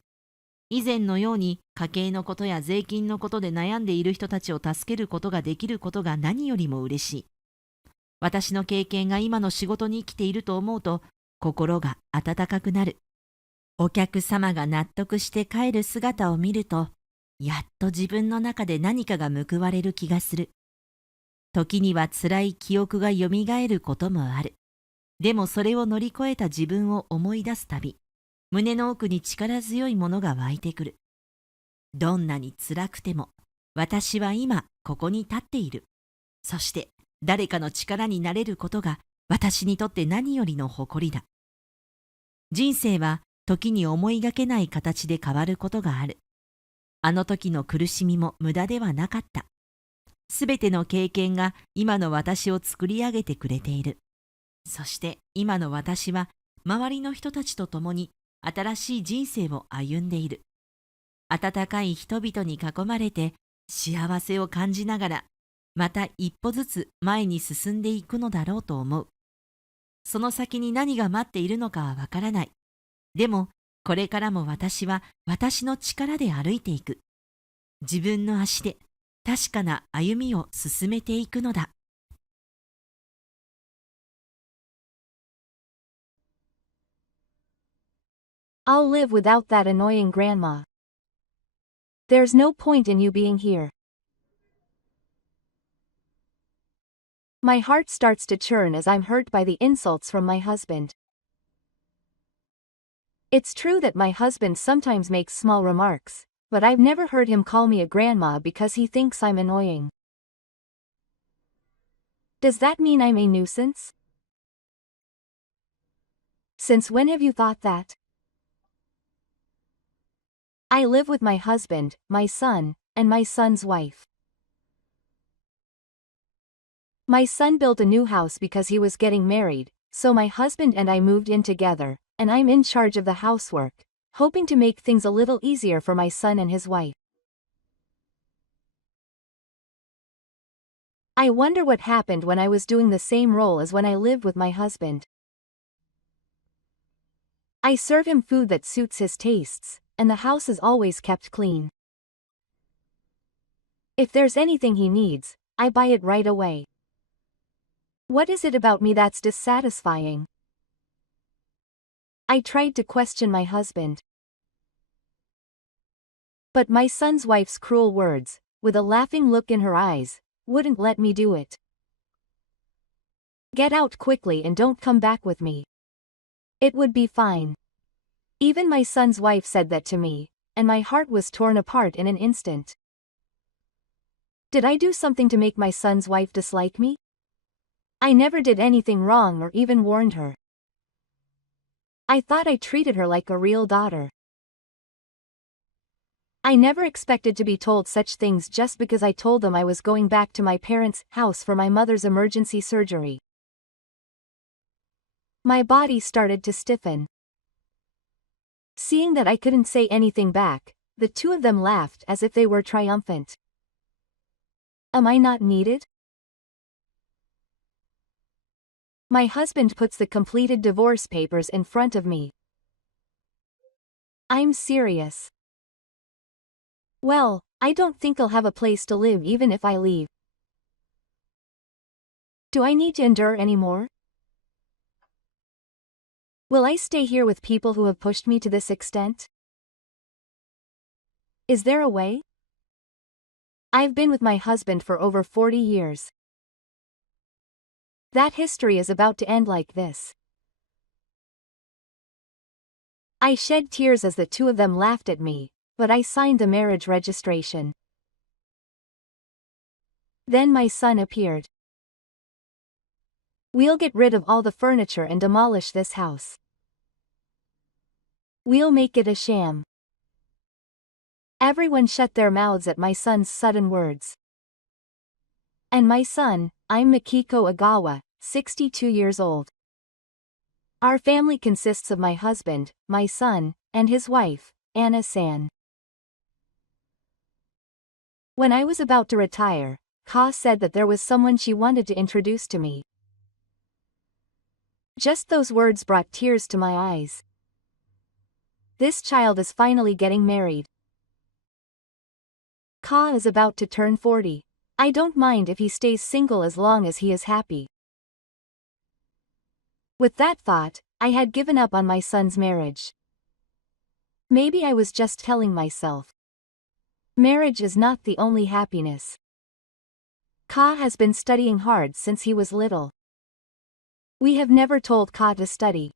以前のように家計のことや税金のことで悩んでいる人たちを助けることができることが何よりも嬉しい。私の経験が今の仕事に生きていると思うと心が温かくなる。お客様が納得して帰る姿を見ると、やっと自分の中で何かが報われる気がする。時には辛い記憶がよみがえることもある。でもそれを乗り越えた自分を思い出すたび、胸の奥に力強いものが湧いてくる。どんなに辛くても、私は今ここに立っている。そして誰かの力になれることが私にとって何よりの誇りだ。人生は時に思いがけない形で変わることがある。あの時の苦しみも無駄ではなかった。すべての経験が今の私を作り上げてくれている。そして今の私は周りの人たちと共に新しい人生を歩んでいる。温かい人々に囲まれて幸せを感じながら、また一歩ずつ前に進んでいくのだろうと思う。その先に何が待っているのかはわからない。でもこれからも私は私の力で歩いていく。自分の足で確かな歩みを進めていくのだ。I'll live without that annoying grandma. There's no point in you being here. My heart starts to churn as I'm hurt by the insults from my husband. It's true that my husband sometimes makes small remarks, but I've never heard him call me a grandma because he thinks I'm annoying. Does that mean I'm a nuisance? Since when have you thought that? I live with my husband, my son, and my son's wife. My son built a new house because he was getting married, so my husband and I moved in together, and I'm in charge of the housework, hoping to make things a little easier for my son and his wife. I wonder what happened when I was doing the same role as when I lived with my husband. I serve him food that suits his tastes, and the house is always kept clean. If there's anything he needs, I buy it right away. What is it about me that's dissatisfying? I tried to question my husband. But my son's wife's cruel words, with a laughing look in her eyes, wouldn't let me do it. Get out quickly and don't come back with me. It would be fine. Even my son's wife said that to me, and my heart was torn apart in an instant. Did I do something to make my son's wife dislike me? I never did anything wrong or even warned her. I thought I treated her like a real daughter. I never expected to be told such things just because I told them I was going back to my parents' house for my mother's emergency surgery. My body started to stiffen. Seeing that I couldn't say anything back, the two of them laughed as if they were triumphant. Am I not needed? My husband puts the completed divorce papers in front of me. I'm serious. Well, I don't think I'll have a place to live even if I leave. Do I need to endure any more? Will I stay here with people who have pushed me to this extent? Is there a way? I've been with my husband for over 40 years. That history is about to end like this. I shed tears as the two of them laughed at me, but I signed the marriage registration. Then my son appeared. We'll get rid of all the furniture and demolish this house. We'll make it a sham. Everyone shut their mouths at my son's sudden words. And my son, I'm Mikiko Agawa, 62 years old. Our family consists of my husband, my son, and his wife, Anna-san. When I was about to retire, Ka said that there was someone she wanted to introduce to me. Just those words brought tears to my eyes. This child is finally getting married. Ka is about to turn 40. I don't mind if he stays single as long as he is happy. With that thought, I had given up on my son's marriage. Maybe I was just telling myself. Marriage is not the only happiness. Ka has been studying hard since he was little. We have never told Ka to study.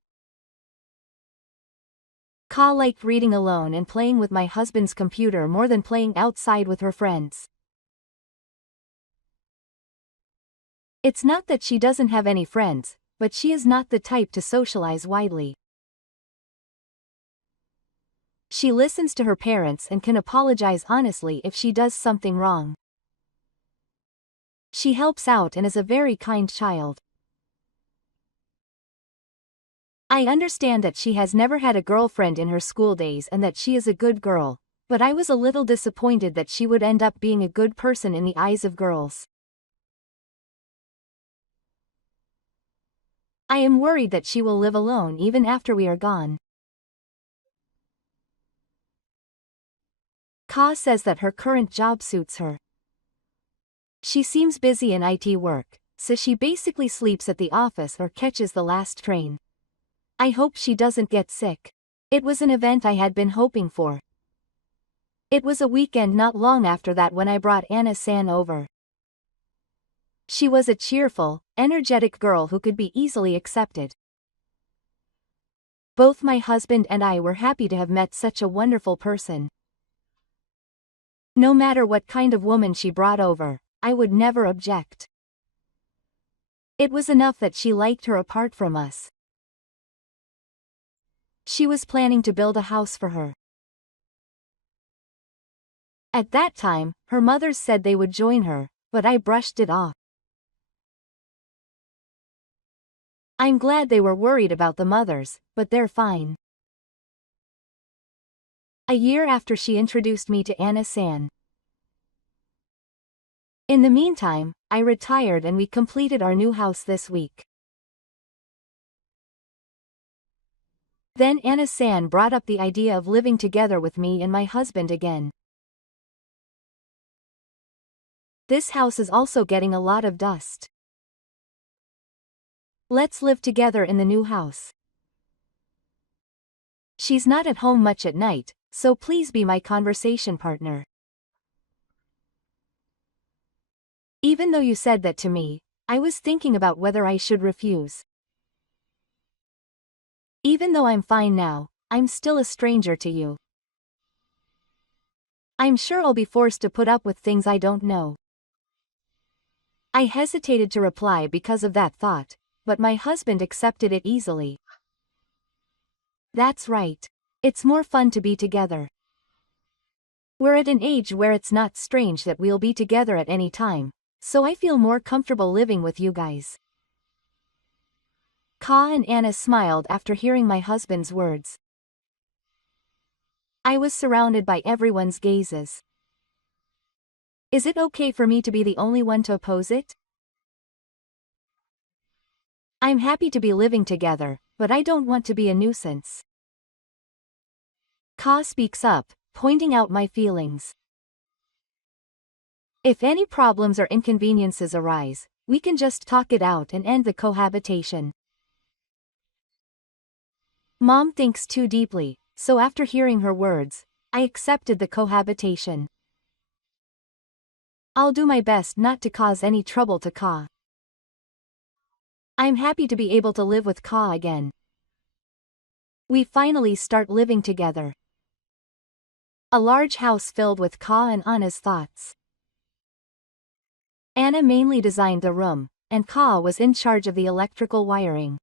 Ka liked reading alone and playing with my husband's computer more than playing outside with her friends. It's not that she doesn't have any friends, but she is not the type to socialize widely. She listens to her parents and can apologize honestly if she does something wrong. She helps out and is a very kind child. I understand that she has never had a girlfriend in her school days and that she is a good girl, but I was a little disappointed that she would end up being a good person in the eyes of girls. I am worried that she will live alone even after we are gone. Ka says that her current job suits her. She seems busy in IT work, so she basically sleeps at the office or catches the last train. I hope she doesn't get sick. It was an event I had been hoping for. It was a weekend not long after that when I brought Anna-san over. She was a cheerful, energetic girl who could be easily accepted. Both my husband and I were happy to have met such a wonderful person. No matter what kind of woman she brought over, I would never object. It was enough that she liked her apart from us. She was planning to build a house for her. At that time, her mothers said they would join her, but I brushed it off. I'm glad they were worried about the mothers, but they're fine. A year after she introduced me to Anna-san. In the meantime, I retired and we completed our new house this week. Then Anna-san brought up the idea of living together with me and my husband again. This house is also getting a lot of dust. Let's live together in the new house. She's not at home much at night, so please be my conversation partner. Even though you said that to me, I was thinking about whether I should refuse. Even though I'm fine now, I'm still a stranger to you. I'm sure I'll be forced to put up with things I don't know. I hesitated to reply because of that thought, but my husband accepted it easily. That's right. It's more fun to be together. We're at an age where it's not strange that we'll be together at any time, so I feel more comfortable living with you guys. Ka and Anna smiled after hearing my husband's words. I was surrounded by everyone's gazes. Is it okay for me to be the only one to oppose it? I'm happy to be living together, but I don't want to be a nuisance. Ka speaks up, pointing out my feelings. If any problems or inconveniences arise, we can just talk it out and end the cohabitation. Mom thinks too deeply, so after hearing her words, I accepted the cohabitation. I'll do my best not to cause any trouble to Ka. I'm happy to be able to live with Ka again. We finally start living together. A large house filled with Ka and Anna's thoughts. Anna mainly designed the room, and Ka was in charge of the electrical wiring.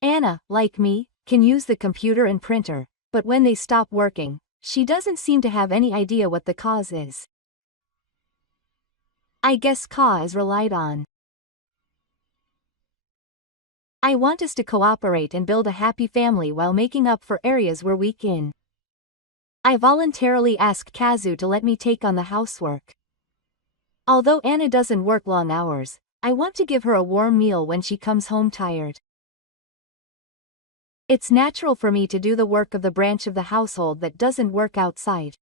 Anna, like me, can use the computer and printer, but when they stop working, she doesn't seem to have any idea what the cause is. I guess Ka is relied on. I want us to cooperate and build a happy family while making up for areas we're weak in. I voluntarily asked Kazu to let me take on the housework. Although Anna doesn't work long hours, I want to give her a warm meal when she comes home tired. It's natural for me to do the work of the branch of the household that doesn't work outside.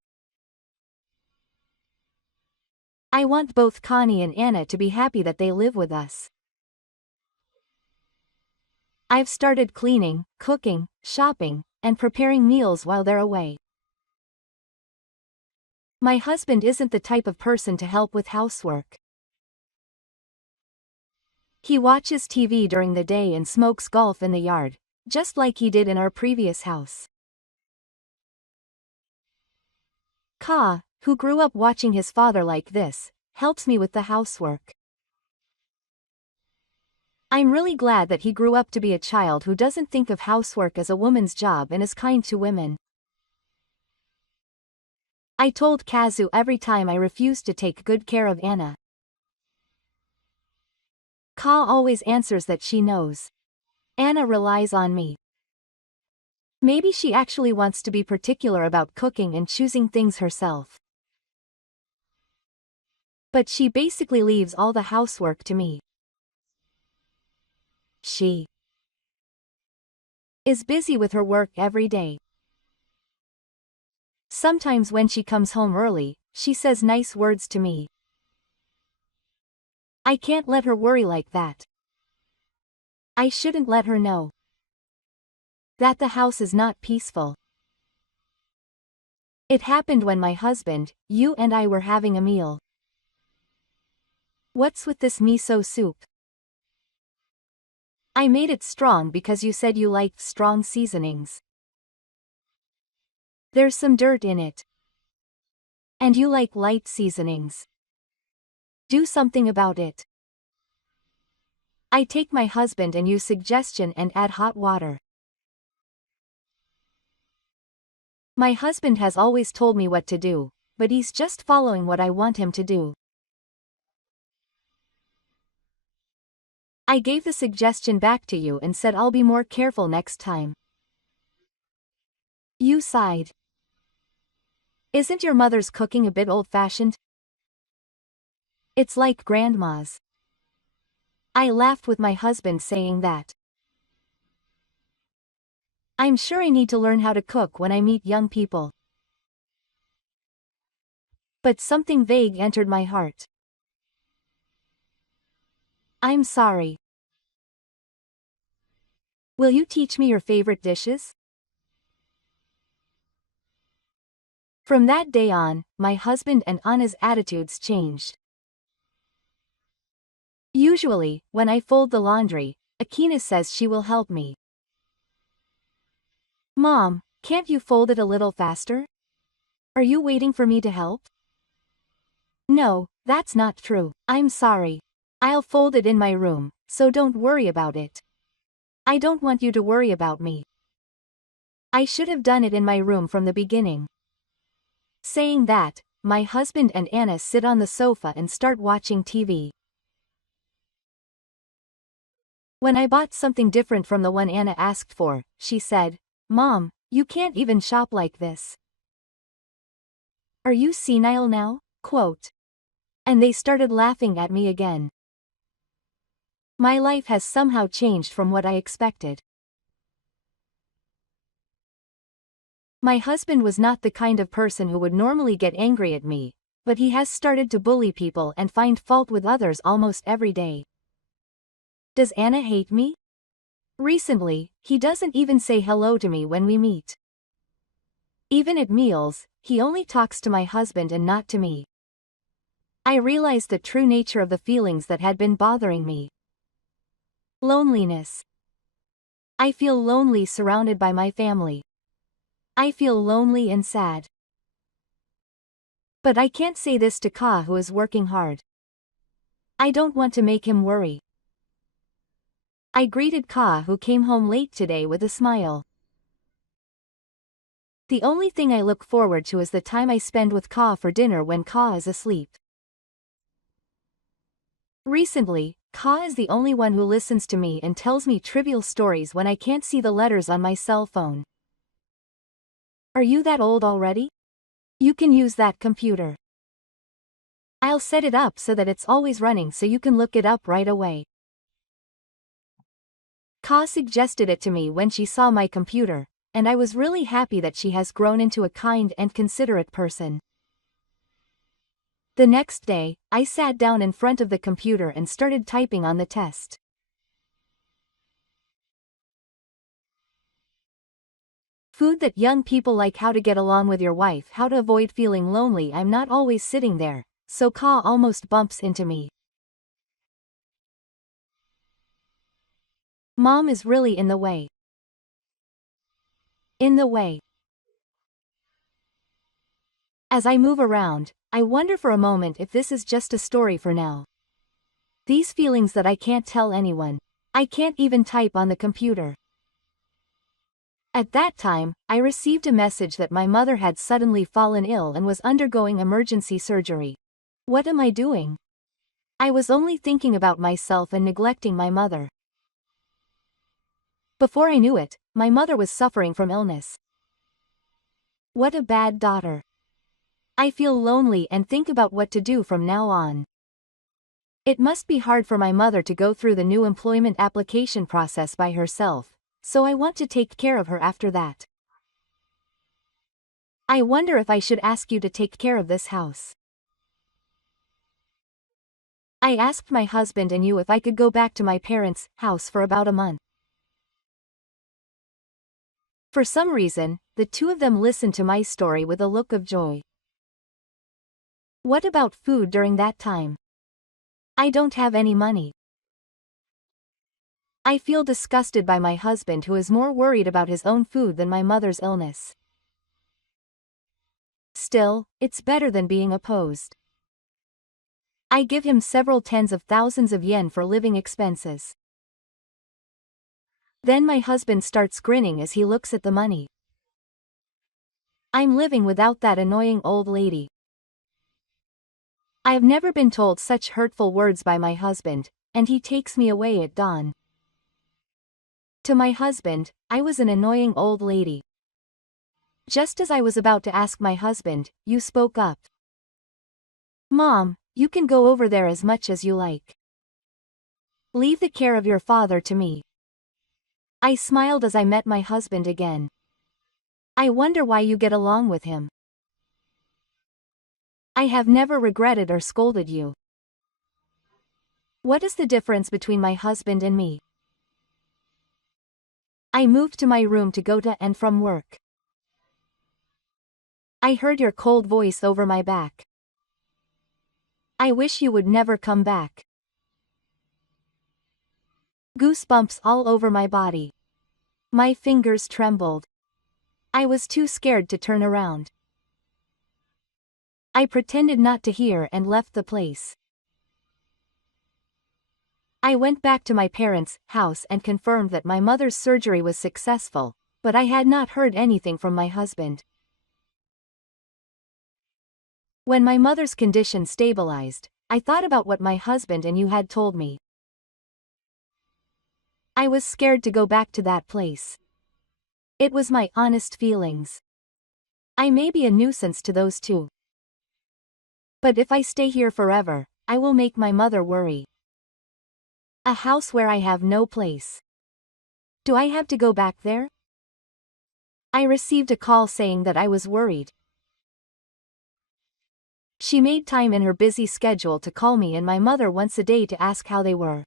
I want both Connie and Anna to be happy that they live with us. I've started cleaning, cooking, shopping, and preparing meals while they're away. My husband isn't the type of person to help with housework. He watches TV during the day and smokes golf in the yard, just like he did in our previous house. Ka, who grew up watching his father like this, helps me with the housework. I'm really glad that he grew up to be a child who doesn't think of housework as a woman's job and is kind to women. I told Kazu every time I refused to take good care of Anna. Ka always answers that she knows. Anna relies on me. Maybe she actually wants to be particular about cooking and choosing things herself. But she basically leaves all the housework to me. She is busy with her work every day. Sometimes when she comes home early, she says nice words to me. I can't let her worry like that. I shouldn't let her know that the house is not peaceful. It happened when my husband, you and I were having a meal. What's with this miso soup? I made it strong because you said you liked strong seasonings. There's some dirt in it. And you like light seasonings. Do something about it. I take my husband and use suggestion and add hot water. My husband has always told me what to do, but he's just following what I want him to do. I gave the suggestion back to you and said I'll be more careful next time. You sighed. Isn't your mother's cooking a bit old-fashioned? It's like grandma's. I laughed with my husband saying that. I'm sure I need to learn how to cook when I meet young people. But something vague entered my heart. I'm sorry. Will you teach me your favorite dishes? From that day on, my husband and Anna's attitudes changed. Usually, when I fold the laundry, Akina says she will help me. Mom, can't you fold it a little faster? Are you waiting for me to help? No, that's not true. I'm sorry. I'll fold it in my room, so don't worry about it. I don't want you to worry about me. I should have done it in my room from the beginning. Saying that, my husband and Anna sit on the sofa and start watching TV. When I bought something different from the one Anna asked for, she said, Mom, you can't even shop like this. Are you senile now? Quote. And they started laughing at me again. My life has somehow changed from what I expected. My husband was not the kind of person who would normally get angry at me, but he has started to bully people and find fault with others almost every day. Does Anna hate me? Recently, he doesn't even say hello to me when we meet. Even at meals, he only talks to my husband and not to me. I realized the true nature of the feelings that had been bothering me. Loneliness. I feel lonely surrounded by my family. I feel lonely and sad. But I can't say this to Ka, who is working hard. I don't want to make him worry. I greeted Ka, who came home late today, with a smile. The only thing I look forward to is the time I spend with Ka for dinner when Ka is asleep. Recently, Ka is the only one who listens to me and tells me trivial stories when I can't see the letters on my cell phone. Are you that old already? You can use that computer. I'll set it up so that it's always running so you can look it up right away. Ka suggested it to me when she saw my computer, and I was really happy that she has grown into a kind and considerate person. The next day, I sat down in front of the computer and started typing on the test. Food that young people like, how to get along with your wife, how to avoid feeling lonely. I'm not always sitting there, so Ka almost bumps into me. Mom is really in the way. In the way. As I move around, I wonder for a moment if this is just a story for now. These feelings that I can't tell anyone. I can't even type on the computer. At that time, I received a message that my mother had suddenly fallen ill and was undergoing emergency surgery. What am I doing? I was only thinking about myself and neglecting my mother. Before I knew it, my mother was suffering from illness. What a bad daughter. I feel lonely and think about what to do from now on. It must be hard for my mother to go through the new employment application process by herself, so I want to take care of her after that. I wonder if I should ask you to take care of this house. I asked my husband and you if I could go back to my parents' house for about a month. For some reason, the two of them listened to my story with a look of joy. What about food during that time? I don't have any money. I feel disgusted by my husband, who is more worried about his own food than my mother's illness. Still, it's better than being opposed. I give him several tens of thousands of yen for living expenses. Then my husband starts grinning as he looks at the money. I'm living without that annoying old lady. I've never been told such hurtful words by my husband, and he takes me away at dawn. To my husband, I was an annoying old lady. Just as I was about to ask my husband, you spoke up. Mom, you can go over there as much as you like. Leave the care of your father to me. I smiled as I met my husband again. I wonder why you get along with him. I have never regretted or scolded you. What is the difference between my husband and me? I moved to my room to go to and from work. I heard your cold voice over my back. I wish you would never come back. Goosebumps all over my body. My fingers trembled. I was too scared to turn around. I pretended not to hear and left the place. I went back to my parents' house and confirmed that my mother's surgery was successful, but I had not heard anything from my husband. When my mother's condition stabilized, I thought about what my husband and you had told me. I was scared to go back to that place. It was my honest feelings. I may be a nuisance to those two. But if I stay here forever, I will make my mother worry. A house where I have no place. Do I have to go back there? I received a call saying that I was worried. She made time in her busy schedule to call me and my mother once a day to ask how they were.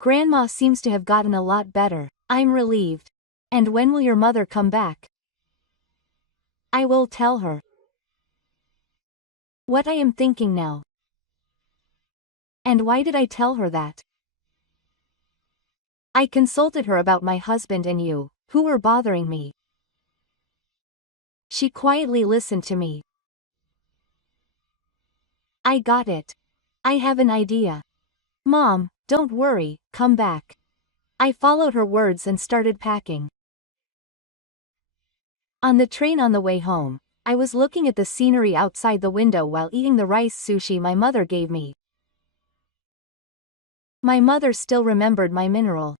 Grandma seems to have gotten a lot better. I'm relieved. And when will your mother come back? I will tell her what I am thinking now. And why did I tell her that? I consulted her about my husband and you, who were bothering me. She quietly listened to me. I got it. I have an idea. Mom, don't worry, come back. I followed her words and started packing. On the train on the way home, I was looking at the scenery outside the window while eating the rice sushi my mother gave me. My mother still remembered my mineral.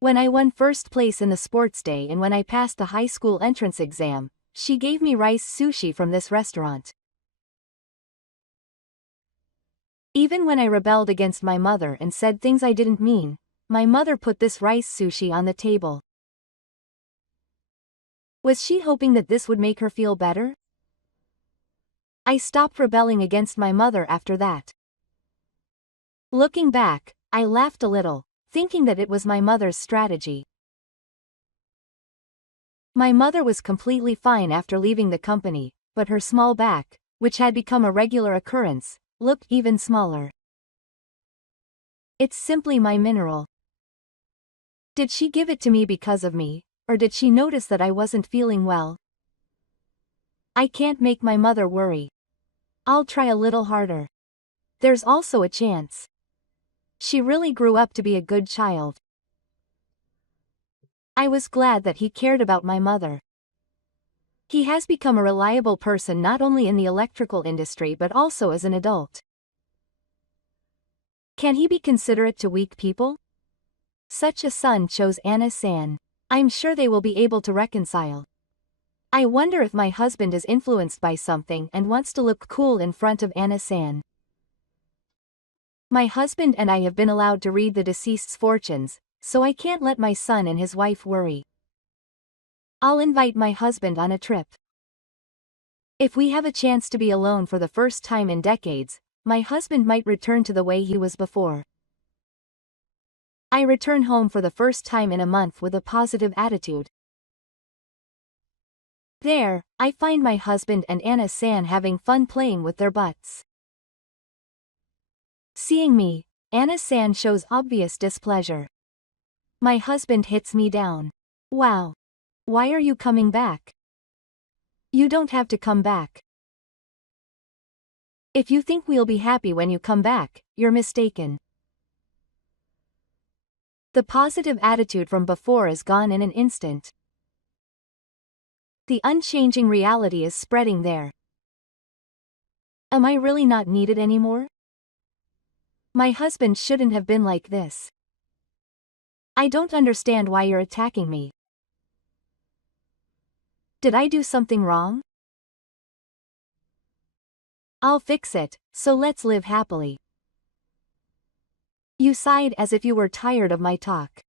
When I won first place in the sports day and when I passed the high school entrance exam, she gave me rice sushi from this restaurant. Even when I rebelled against my mother and said things I didn't mean, my mother put this rice sushi on the table. Was she hoping that this would make her feel better? I stopped rebelling against my mother after that. Looking back, I laughed a little, thinking that it was my mother's strategy. My mother was completely fine after leaving the company, but her small back, which had become a regular occurrence, looked even smaller. It's simply my mineral. Did she give it to me because of me, or did she notice that I wasn't feeling well? I can't make my mother worry. I'll try a little harder. There's also a chance. She really grew up to be a good child. I was glad that he cared about my mother. He has become a reliable person not only in the electrical industry but also as an adult. Can he be considerate to weak people? Such a son chose Anna-san. I'm sure they will be able to reconcile. I wonder if my husband is influenced by something and wants to look cool in front of Anna-san. My husband and I have been allowed to read the deceased's fortunes, so I can't let my son and his wife worry. I'll invite my husband on a trip. If we have a chance to be alone for the first time in decades, my husband might return to the way he was before. I return home for the first time in a month with a positive attitude. There, I find my husband and Anna-san having fun playing with their butts. Seeing me, Anna-san shows obvious displeasure. My husband hits me down. Wow. Why are you coming back? You don't have to come back. If you think we'll be happy when you come back, you're mistaken. The positive attitude from before is gone in an instant. The unchanging reality is spreading there. Am I really not needed anymore? My husband shouldn't have been like this. I don't understand why you're attacking me. Did I do something wrong? I'll fix it, so let's live happily. You sighed as if you were tired of my talk.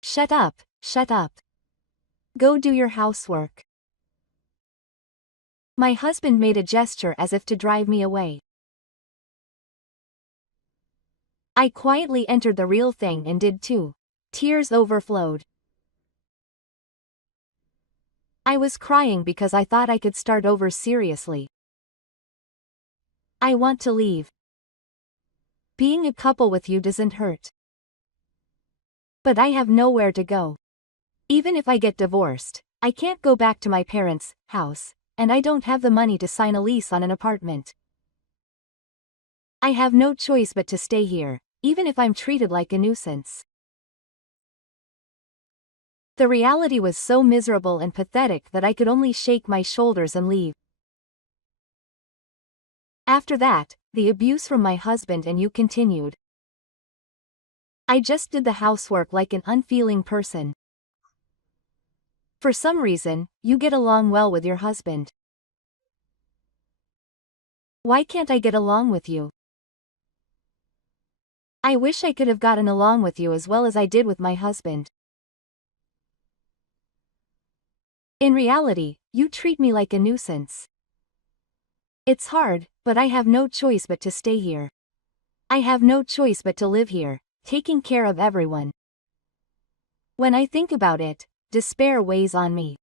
Shut up, shut up. Go do your housework. My husband made a gesture as if to drive me away. I quietly entered the real thing and did too. Tears overflowed. I was crying because I thought I could start over seriously. I want to leave. Being a couple with you doesn't hurt. But I have nowhere to go. Even if I get divorced, I can't go back to my parents' house, and I don't have the money to sign a lease on an apartment. I have no choice but to stay here, even if I'm treated like a nuisance. The reality was so miserable and pathetic that I could only shake my shoulders and leave. After that, the abuse from my husband and you continued. I just did the housework like an unfeeling person. For some reason, you get along well with your husband. Why can't I get along with you? I wish I could have gotten along with you as well as I did with my husband. In reality, you treat me like a nuisance. It's hard, but I have no choice but to stay here. I have no choice but to live here, taking care of everyone. When I think about it, despair weighs on me.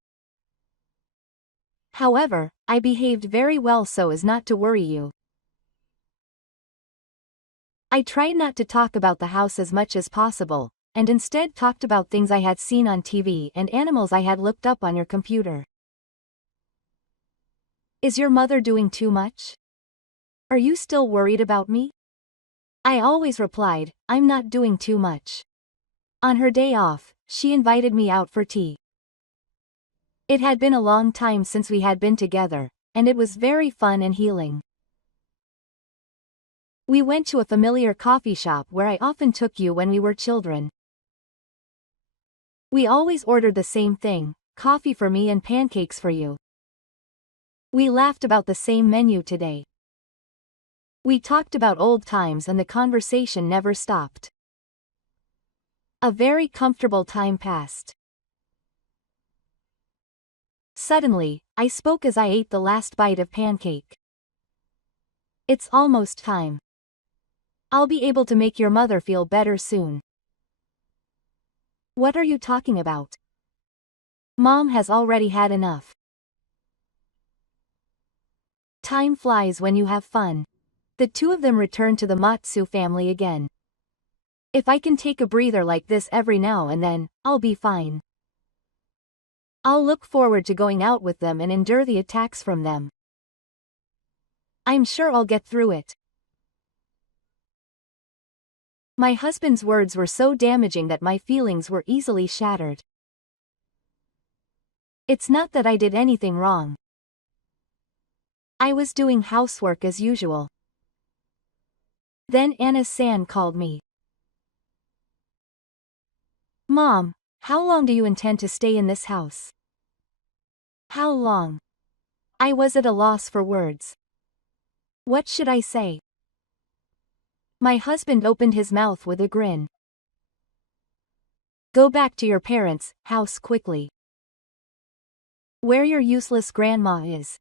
However, I behaved very well so as not to worry you. I tried not to talk about the house as much as possible, and instead talked about things I had seen on TV and animals I had looked up on your computer. Is your mother doing too much? Are you still worried about me? I always replied, I'm not doing too much. On her day off, she invited me out for tea. It had been a long time since we had been together, and it was very fun and healing. We went to a familiar coffee shop where I often took you when we were children. We always ordered the same thing, coffee for me and pancakes for you. We laughed about the same menu today. We talked about old times and the conversation never stopped. A very comfortable time passed. Suddenly, I spoke as I ate the last bite of pancake. It's almost time. I'll be able to make your mother feel better soon. What are you talking about? Mom has already had enough. Time flies when you have fun. The two of them return to the Matsu family again. If I can take a breather like this every now and then, I'll be fine. I'll look forward to going out with them and endure the attacks from them. I'm sure I'll get through it. My husband's words were so damaging that my feelings were easily shattered. It's not that I did anything wrong. I was doing housework as usual. Then Anna-san called me. Mom, how long do you intend to stay in this house? How long? I was at a loss for words. What should I say? My husband opened his mouth with a grin. Go back to your parents' house quickly. Where your useless grandma is.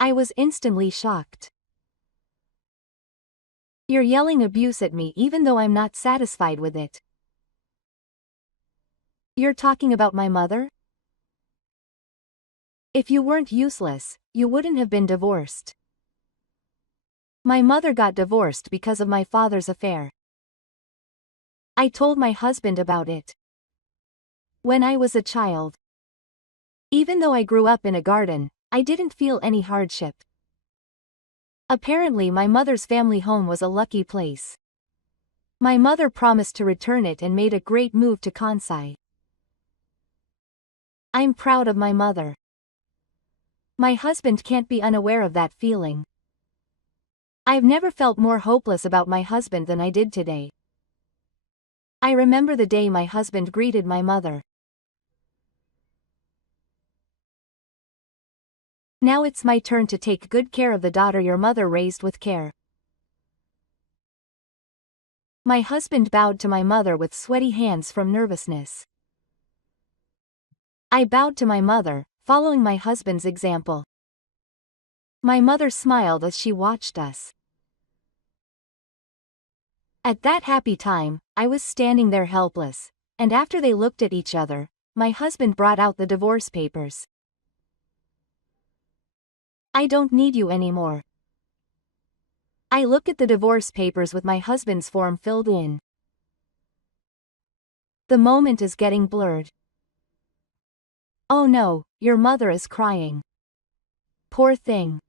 I was instantly shocked. You're yelling abuse at me even though I'm not satisfied with it. You're talking about my mother? If you weren't useless, you wouldn't have been divorced. My mother got divorced because of my father's affair. I told my husband about it. When I was a child. Even though I grew up in a garden, I didn't feel any hardship. Apparently my mother's family home was a lucky place. My mother promised to return it and made a great move to Kansai. I'm proud of my mother. My husband can't be unaware of that feeling. I've never felt more hopeless about my husband than I did today. I remember the day my husband greeted my mother. Now it's my turn to take good care of the daughter your mother raised with care. My husband bowed to my mother with sweaty hands from nervousness. I bowed to my mother, following my husband's example. My mother smiled as she watched us. At that happy time, I was standing there helpless, and after they looked at each other, my husband brought out the divorce papers. I don't need you anymore. I look at the divorce papers with my husband's form filled in. The moment is getting blurred. Oh no, your mother is crying. Poor thing.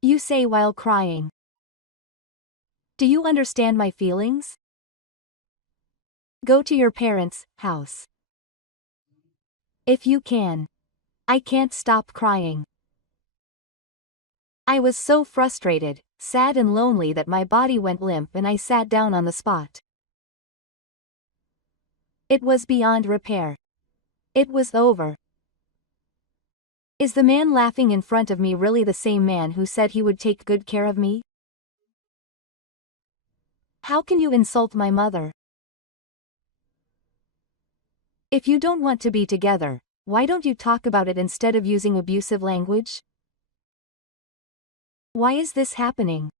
You say while crying. Do you understand my feelings? Go to your parents' house. If you can. I can't stop crying. I was so frustrated, sad and lonely that my body went limp and I sat down on the spot. It was beyond repair. It was over. Is the man laughing in front of me really the same man who said he would take good care of me? How can you insult my mother? If you don't want to be together, why don't you talk about it instead of using abusive language? Why is this happening?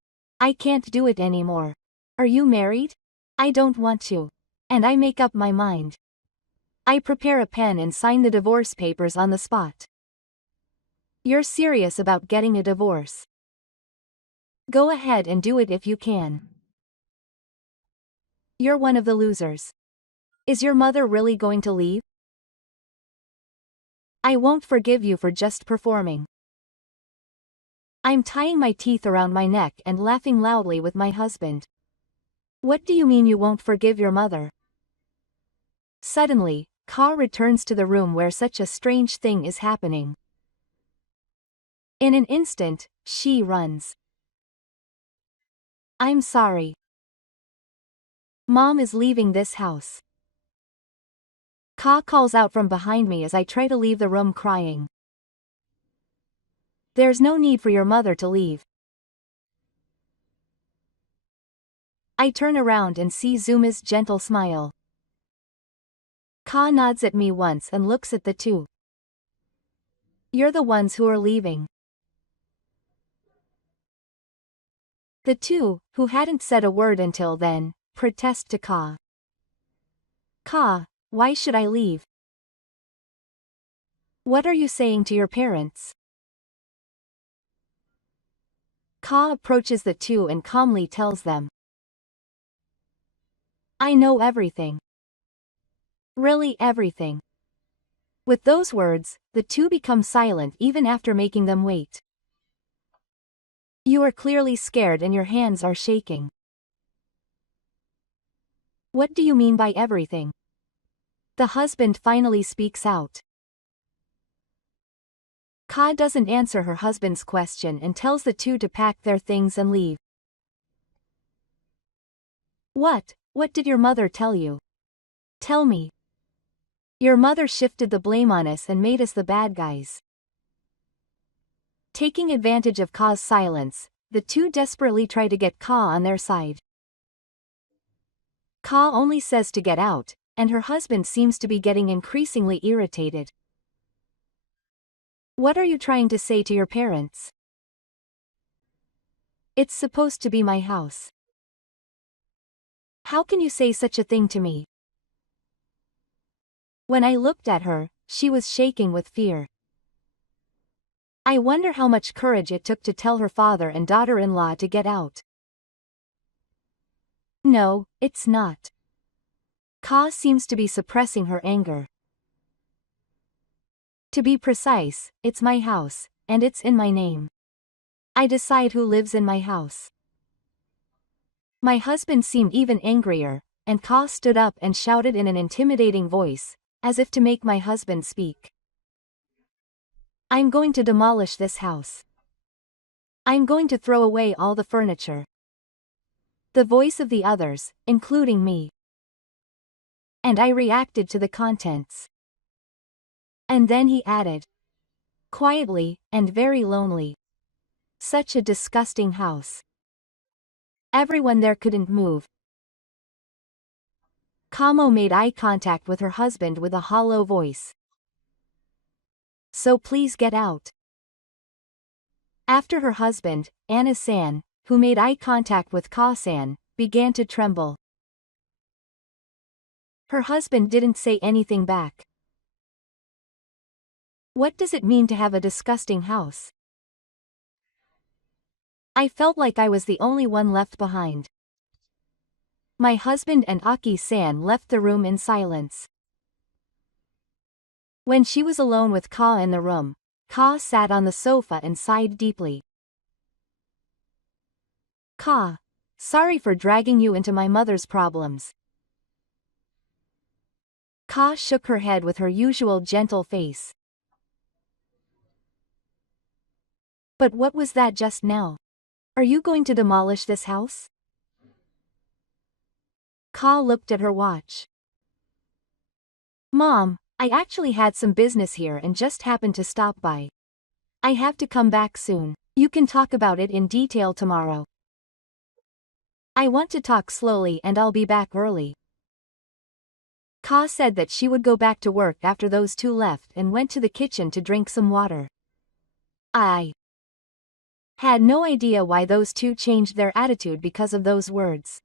I can't do it anymore. Are you married? I don't want to. And I make up my mind. I prepare a pen and sign the divorce papers on the spot. You're serious about getting a divorce. Go ahead and do it if you can. You're one of the losers. Is your mother really going to leave? I won't forgive you for just performing. I'm tying my teeth around my neck and laughing loudly with my husband. What do you mean you won't forgive your mother? Suddenly, Ka returns to the room where such a strange thing is happening. In an instant, she runs. I'm sorry. Mom is leaving this house. Ka calls out from behind me as I try to leave the room crying. There's no need for your mother to leave. I turn around and see Zuma's gentle smile. Ka nods at me once and looks at the two. You're the ones who are leaving. The two, who hadn't said a word until then, protest to Ka. Ka, why should I leave? What are you saying to your parents? Ka approaches the two and calmly tells them. I know everything. Really everything. With those words, the two become silent even after making them wait. You are clearly scared and your hands are shaking. What do you mean by everything? The husband finally speaks out. Ka doesn't answer her husband's question and tells the two to pack their things and leave. What did your mother tell you? Tell me. Your mother shifted the blame on us and made us the bad guys. Taking advantage of Ka's silence, the two desperately try to get Ka on their side. Ka only says to get out, and her husband seems to be getting increasingly irritated. What are you trying to say to your parents? It's supposed to be my house. How can you say such a thing to me? When I looked at her, she was shaking with fear. I wonder how much courage it took to tell her father and daughter-in-law to get out. No, it's not. Ka seems to be suppressing her anger. To be precise, it's my house, and it's in my name. I decide who lives in my house. My husband seemed even angrier, and Ka stood up and shouted in an intimidating voice, as if to make my husband speak. I'm going to demolish this house. I'm going to throw away all the furniture. The voice of the others, including me. And I reacted to the contents. And then he added. Quietly, and very lonely. Such a disgusting house. Everyone there couldn't move. Kamo made eye contact with her husband with a hollow voice. So please get out. After her husband, Anna-san, who made eye contact with Ka-san, began to tremble. Her husband didn't say anything back. What does it mean to have a disgusting house? I felt like I was the only one left behind. My husband and Aki-san left the room in silence. When she was alone with Ka in the room, Ka sat on the sofa and sighed deeply. Ka, sorry for dragging you into my mother's problems. Ka shook her head with her usual gentle face. But what was that just now? Are you going to demolish this house? Ka looked at her watch. Mom, I actually had some business here and just happened to stop by. I have to come back soon. You can talk about it in detail tomorrow. I want to talk slowly and I'll be back early. Ka said that she would go back to work after those two left and went to the kitchen to drink some water. I had no idea why those two changed their attitude because of those words.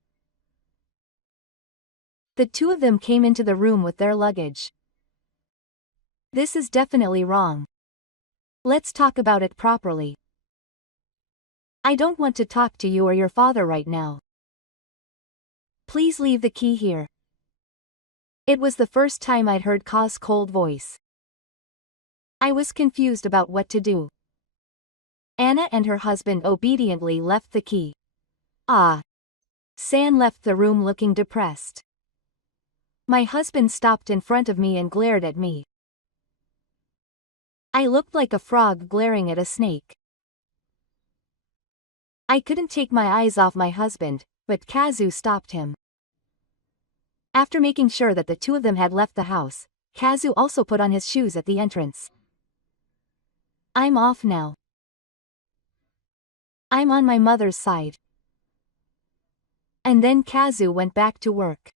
The two of them came into the room with their luggage. This is definitely wrong. Let's talk about it properly. I don't want to talk to you or your father right now. Please leave the key here. It was the first time I'd heard Ka's cold voice. I was confused about what to do. Anna and her husband obediently left the key. San left the room looking depressed. My husband stopped in front of me and glared at me. I looked like a frog glaring at a snake. I couldn't take my eyes off my husband, but Kazu stopped him. After making sure that the two of them had left the house, Kazu also put on his shoes at the entrance. I'm off now. I'm on my mother's side. And then Kazu went back to work.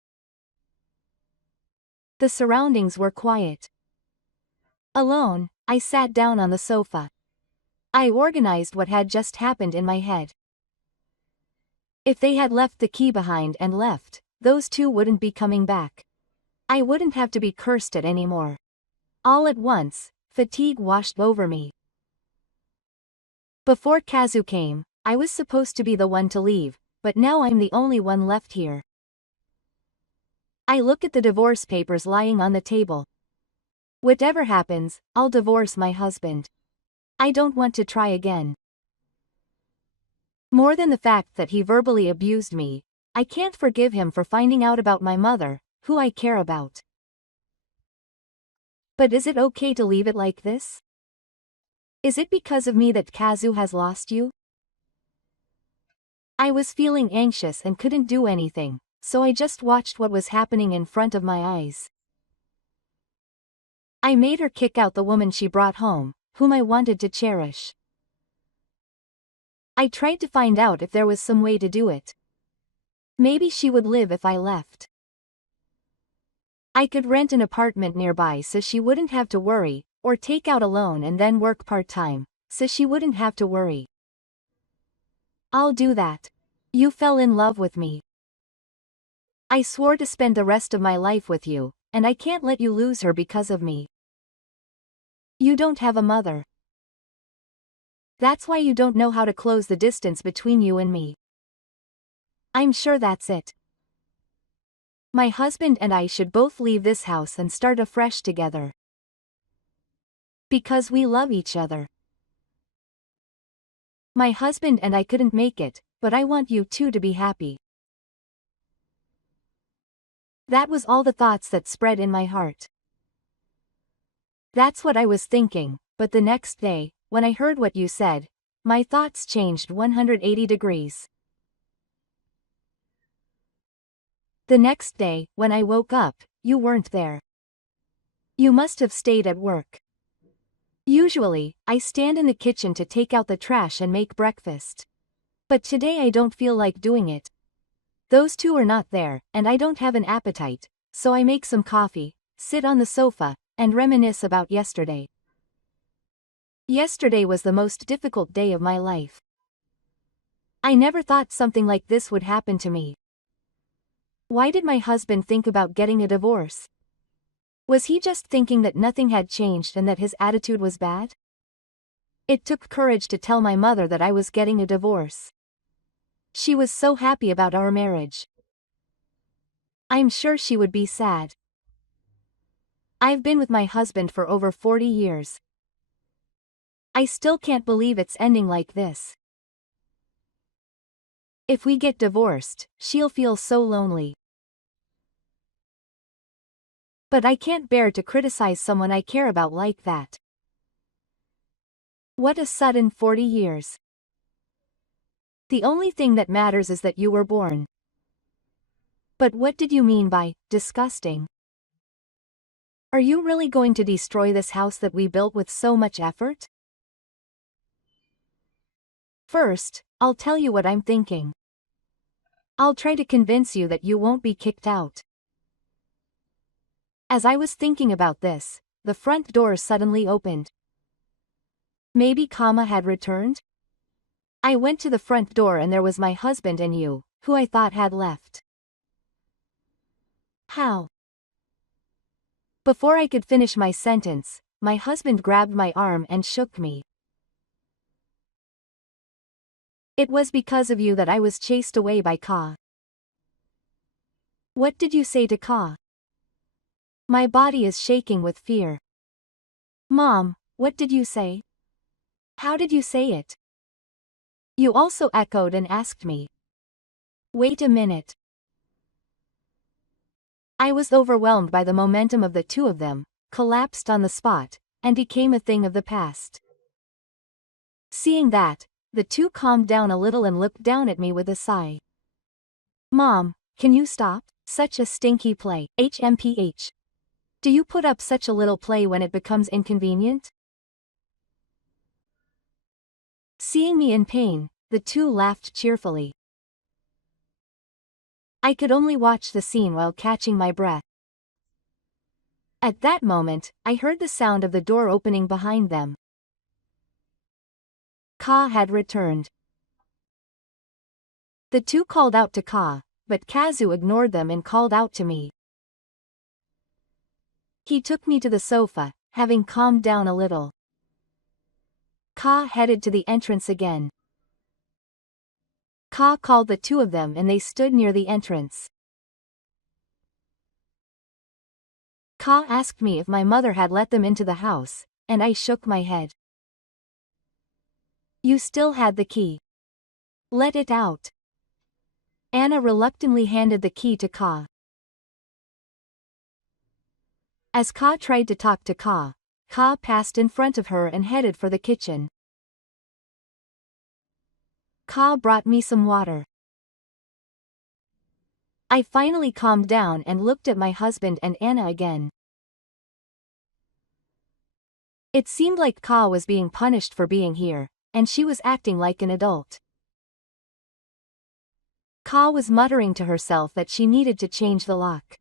The surroundings were quiet. Alone, I sat down on the sofa. I organized what had just happened in my head. If they had left the key behind and left, those two wouldn't be coming back. I wouldn't have to be cursed at anymore. All at once, fatigue washed over me. Before Kazu came, I was supposed to be the one to leave, but now I'm the only one left here. I look at the divorce papers lying on the table. Whatever happens, I'll divorce my husband. I don't want to try again. More than the fact that he verbally abused me, I can't forgive him for finding out about my mother, who I care about. But is it okay to leave it like this? Is it because of me that Kazu has lost you? I was feeling anxious and couldn't do anything, so I just watched what was happening in front of my eyes. I made her kick out the woman she brought home, whom I wanted to cherish. I tried to find out if there was some way to do it. Maybe she would live if I left. I could rent an apartment nearby so she wouldn't have to worry, or take out a loan and then work part-time, so she wouldn't have to worry. I'll do that. You fell in love with me. I swore to spend the rest of my life with you, and I can't let you lose her because of me. You don't have a mother. That's why you don't know how to close the distance between you and me. I'm sure that's it. My husband and I should both leave this house and start afresh together. Because we love each other. My husband and I couldn't make it, but I want you two to be happy. That was all the thoughts that spread in my heart. That's what I was thinking, but the next day, when I heard what you said, my thoughts changed 180 degrees. The next day, when I woke up, you weren't there. You must have stayed at work. Usually, I stand in the kitchen to take out the trash and make breakfast. But today I don't feel like doing it. Those two are not there, and I don't have an appetite, so I make some coffee, sit on the sofa, and reminisce about yesterday. Yesterday was the most difficult day of my life. I never thought something like this would happen to me. Why did my husband think about getting a divorce? Was he just thinking that nothing had changed and that his attitude was bad? It took courage to tell my mother that I was getting a divorce. She was so happy about our marriage. I'm sure she would be sad. I've been with my husband for over 40 years. I still can't believe it's ending like this. If we get divorced, she'll feel so lonely. But I can't bear to criticize someone I care about like that. What a sudden 40 years. The only thing that matters is that you were born. But what did you mean by disgusting? Are you really going to destroy this house that we built with so much effort? First, I'll tell you what I'm thinking. I'll try to convince you that you won't be kicked out. As I was thinking about this, the front door suddenly opened. Maybe Kama had returned? I went to the front door and there was my husband and you, who I thought had left. How? Before I could finish my sentence, my husband grabbed my arm and shook me. It was because of you that I was chased away by Ka. What did you say to Ka? My body is shaking with fear. Mom, what did you say? How did you say it? You also echoed and asked me. Wait a minute. I was overwhelmed by the momentum of the two of them, collapsed on the spot, and became a thing of the past. Seeing that, the two calmed down a little and looked down at me with a sigh. Mom, can you stop? Such a stinky play. HMPH. Do you put up such a little play when it becomes inconvenient? Seeing me in pain, the two laughed cheerfully. I could only watch the scene while catching my breath. At that moment, I heard the sound of the door opening behind them. Ka had returned. The two called out to Ka, but Kazu ignored them and called out to me. He took me to the sofa, having calmed down a little. Ka headed to the entrance again. Ka called the two of them and they stood near the entrance. Ka asked me if my mother had let them into the house, and I shook my head. You still had the key. Let it out. Anna reluctantly handed the key to Ka. As Ka tried to talk to Ka, Ka passed in front of her and headed for the kitchen. Ka brought me some water. I finally calmed down and looked at my husband and Anna again. It seemed like Ka was being punished for being here, and she was acting like an adult. Ka was muttering to herself that she needed to change the lock.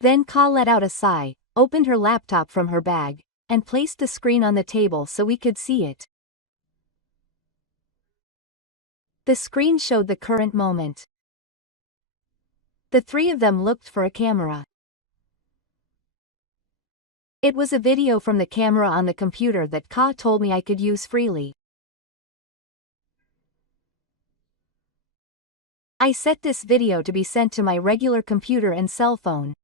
Then Ka let out a sigh, opened her laptop from her bag, and placed the screen on the table so we could see it. The screen showed the current moment. The three of them looked for a camera. It was a video from the camera on the computer that Ka told me I could use freely. I set this video to be sent to my regular computer and cell phone.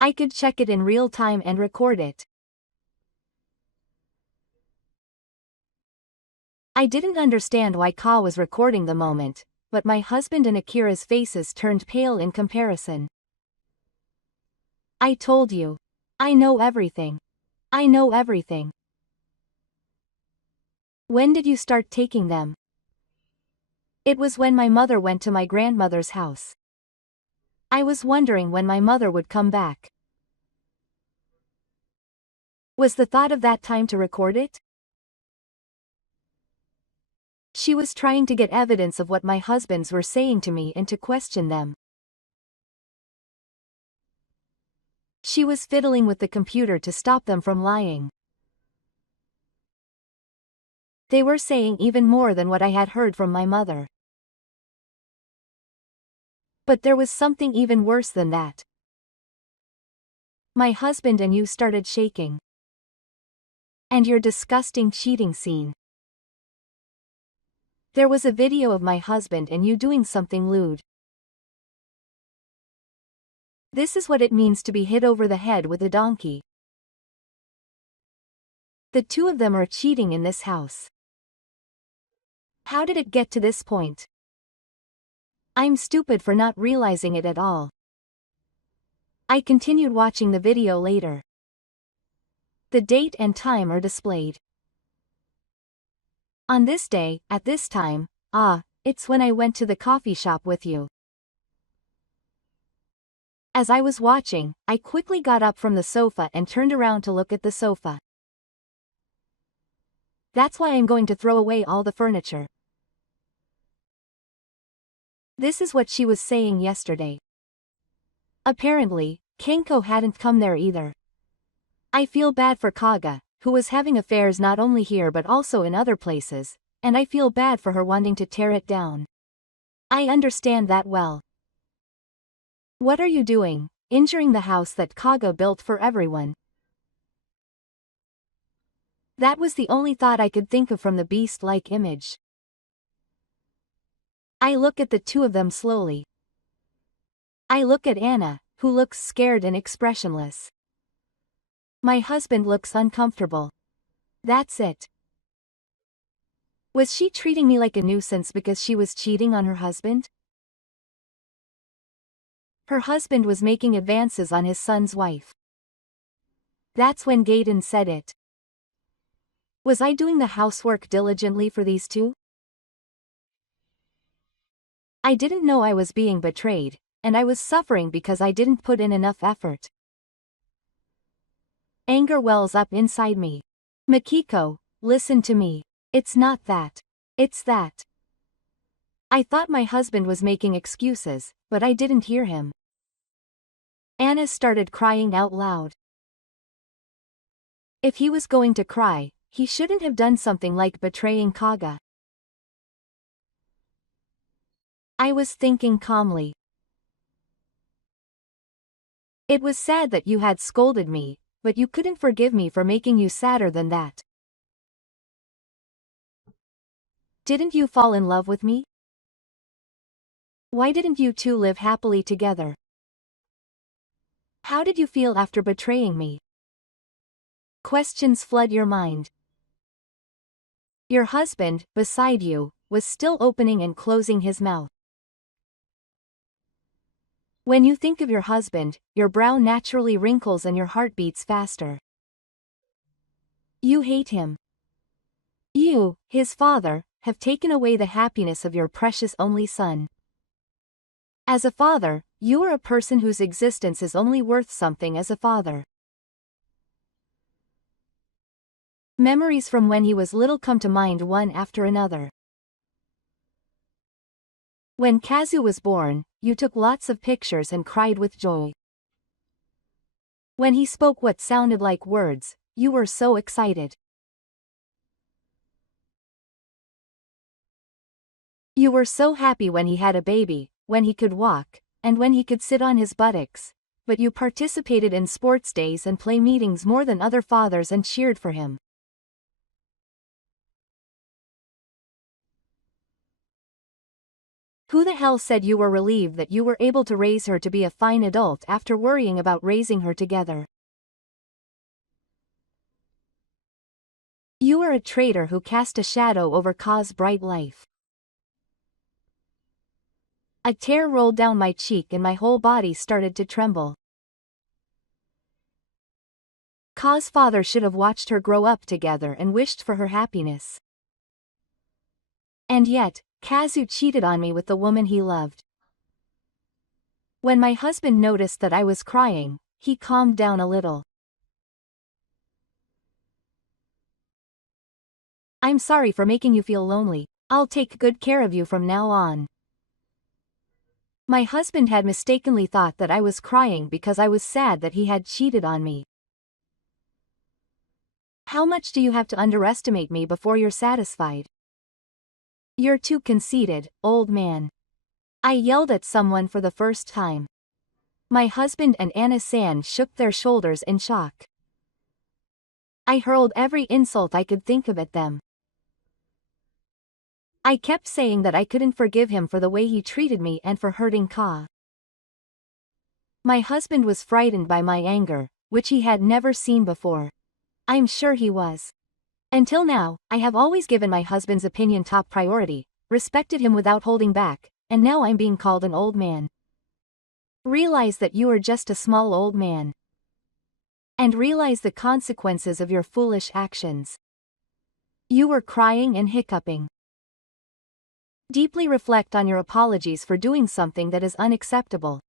I could check it in real time and record it. I didn't understand why Ka was recording the moment, but my husband and Akira's faces turned pale in comparison. I told you. I know everything. I know everything. When did you start taking them? It was when my mother went to my grandmother's house. I was wondering when my mother would come back. Was the thought of that time to record it? She was trying to get evidence of what my husbands were saying to me and to question them. She was fiddling with the computer to stop them from lying. They were saying even more than what I had heard from my mother. But there was something even worse than that. My husband and you started shaking. And your disgusting cheating scene. There was a video of my husband and you doing something lewd. This is what it means to be hit over the head with a donkey. The two of them are cheating in this house. How did it get to this point? I'm stupid for not realizing it at all. I continued watching the video later. The date and time are displayed. On this day, at this time, it's when I went to the coffee shop with you. As I was watching, I quickly got up from the sofa and turned around to look at the sofa. That's why I'm going to throw away all the furniture. This is what she was saying yesterday. Apparently, Kenko hadn't come there either. I feel bad for Kaga, who was having affairs not only here but also in other places, and I feel bad for her wanting to tear it down. I understand that well. What are you doing, injuring the house that Kaga built for everyone? That was the only thought I could think of from the beast-like image. I look at the two of them slowly. I look at Anna, who looks scared and expressionless. My husband looks uncomfortable. That's it. Was she treating me like a nuisance because she was cheating on her husband? Her husband was making advances on his son's wife. That's when Gaiden said it. Was I doing the housework diligently for these two? I didn't know I was being betrayed, and I was suffering because I didn't put in enough effort. Anger wells up inside me. Makiko, listen to me. It's not that. It's that. I thought my husband was making excuses, but I didn't hear him. Anna started crying out loud. If he was going to cry, he shouldn't have done something like betraying Kaga. I was thinking calmly. It was sad that you had scolded me, but you couldn't forgive me for making you sadder than that. Didn't you fall in love with me? Why didn't you two live happily together? How did you feel after betraying me? Questions flood your mind. Your husband, beside you, was still opening and closing his mouth. When you think of your husband, your brow naturally wrinkles and your heart beats faster. You hate him. You, his father, have taken away the happiness of your precious only son. As a father, you are a person whose existence is only worth something as a father. Memories from when he was little come to mind one after another. When Kazu was born, you took lots of pictures and cried with joy. When he spoke what sounded like words, you were so excited. You were so happy when he had a baby, when he could walk, and when he could sit on his buttocks, but you participated in sports days and play meetings more than other fathers and cheered for him. Who the hell said you were relieved that you were able to raise her to be a fine adult after worrying about raising her together? You are a traitor who cast a shadow over Ka's bright life. A tear rolled down my cheek and my whole body started to tremble. Ka's father should have watched her grow up together and wished for her happiness. And yet, Kazu cheated on me with the woman he loved. When my husband noticed that I was crying, he calmed down a little. I'm sorry for making you feel lonely. I'll take good care of you from now on. My husband had mistakenly thought that I was crying because I was sad that he had cheated on me. How much do you have to underestimate me before you're satisfied? You're too conceited, old man. I yelled at someone for the first time. My husband and Anna-san shook their shoulders in shock. I hurled every insult I could think of at them. I kept saying that I couldn't forgive him for the way he treated me and for hurting Ka. My husband was frightened by my anger, which he had never seen before. I'm sure he was. Until now, I have always given my husband's opinion top priority, respected him without holding back, and now I'm being called an old man. Realize that you are just a small old man. And realize the consequences of your foolish actions. You were crying and hiccuping. Deeply reflect on your apologies for doing something that is unacceptable.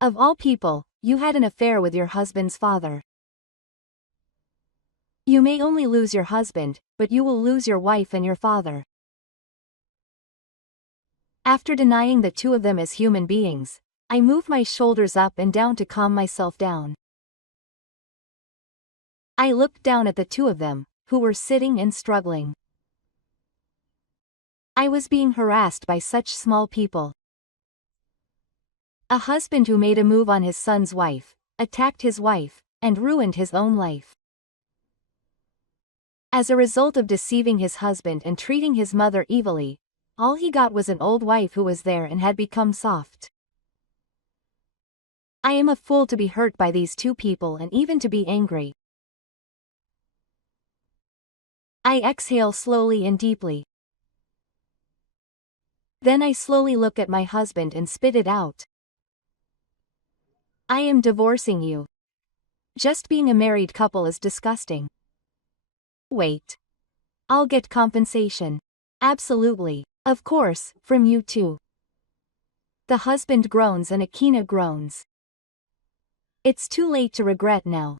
Of all people, you had an affair with your husband's father. You may only lose your husband, but you will lose your wife and your father. After denying the two of them as human beings, I moved my shoulders up and down to calm myself down. I looked down at the two of them, who were sitting and struggling. I was being harassed by such small people. A husband who made a move on his son's wife, attacked his wife, and ruined his own life. As a result of deceiving his husband and treating his mother evilly, all he got was an old wife who was there and had become soft. I am a fool to be hurt by these two people and even to be angry. I exhale slowly and deeply. Then I slowly look at my husband and spit it out. I am divorcing you. Just being a married couple is disgusting. Wait. I'll get compensation. Absolutely. Of course, from you too. The husband groans and Akina groans. It's too late to regret now.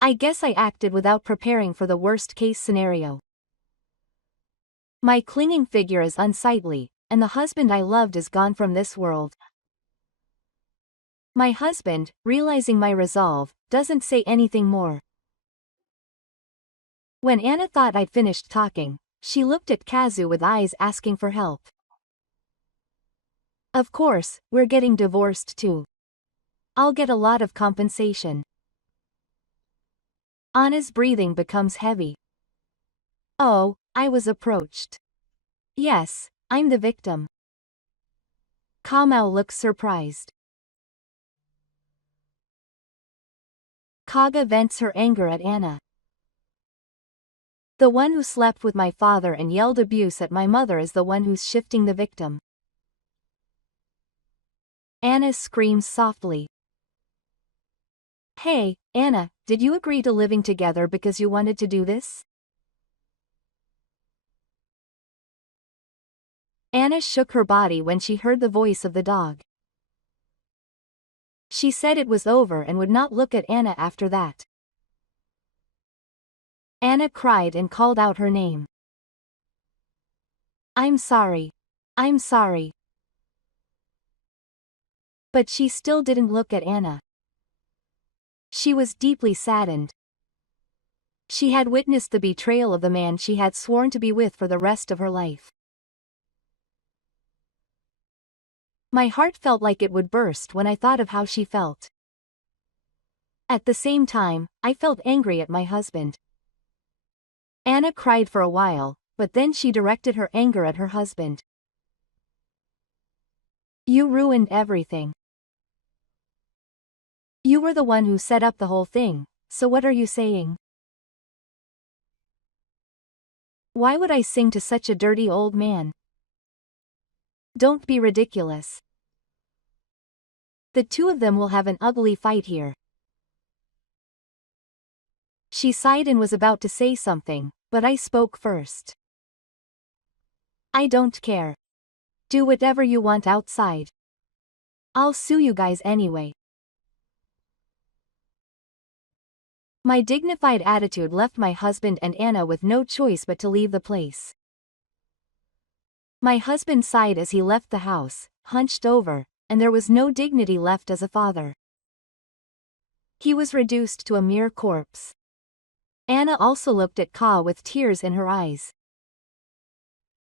I guess I acted without preparing for the worst case scenario. My clinging figure is unsightly, and the husband I loved is gone from this world. My husband, realizing my resolve, doesn't say anything more. When Anna thought I'd finished talking, she looked at Kazu with eyes asking for help. Of course, we're getting divorced too. I'll get a lot of compensation. Anna's breathing becomes heavy. Oh, I was approached. Yes, I'm the victim. Kamau looks surprised. Kaga vents her anger at Anna. The one who slept with my father and yelled abuse at my mother is the one who's shifting the victim. Anna screams softly. Hey, Anna, did you agree to living together because you wanted to do this? Anna shook her body when she heard the voice of the dog. She said it was over and would not look at Anna after that. Anna cried and called out her name. I'm sorry. I'm sorry. But she still didn't look at Anna. She was deeply saddened. She had witnessed the betrayal of the man she had sworn to be with for the rest of her life. My heart felt like it would burst when I thought of how she felt. At the same time, I felt angry at my husband. Anna cried for a while, but then she directed her anger at her husband. You ruined everything. You were the one who set up the whole thing, so what are you saying? Why would I sing to such a dirty old man? Don't be ridiculous. The two of them will have an ugly fight here. She sighed and was about to say something, but I spoke first. I don't care. Do whatever you want outside. I'll sue you guys anyway. My dignified attitude left my husband and Anna with no choice but to leave the place. My husband sighed as he left the house, hunched over, and there was no dignity left as a father. He was reduced to a mere corpse. Anna also looked at Ka with tears in her eyes.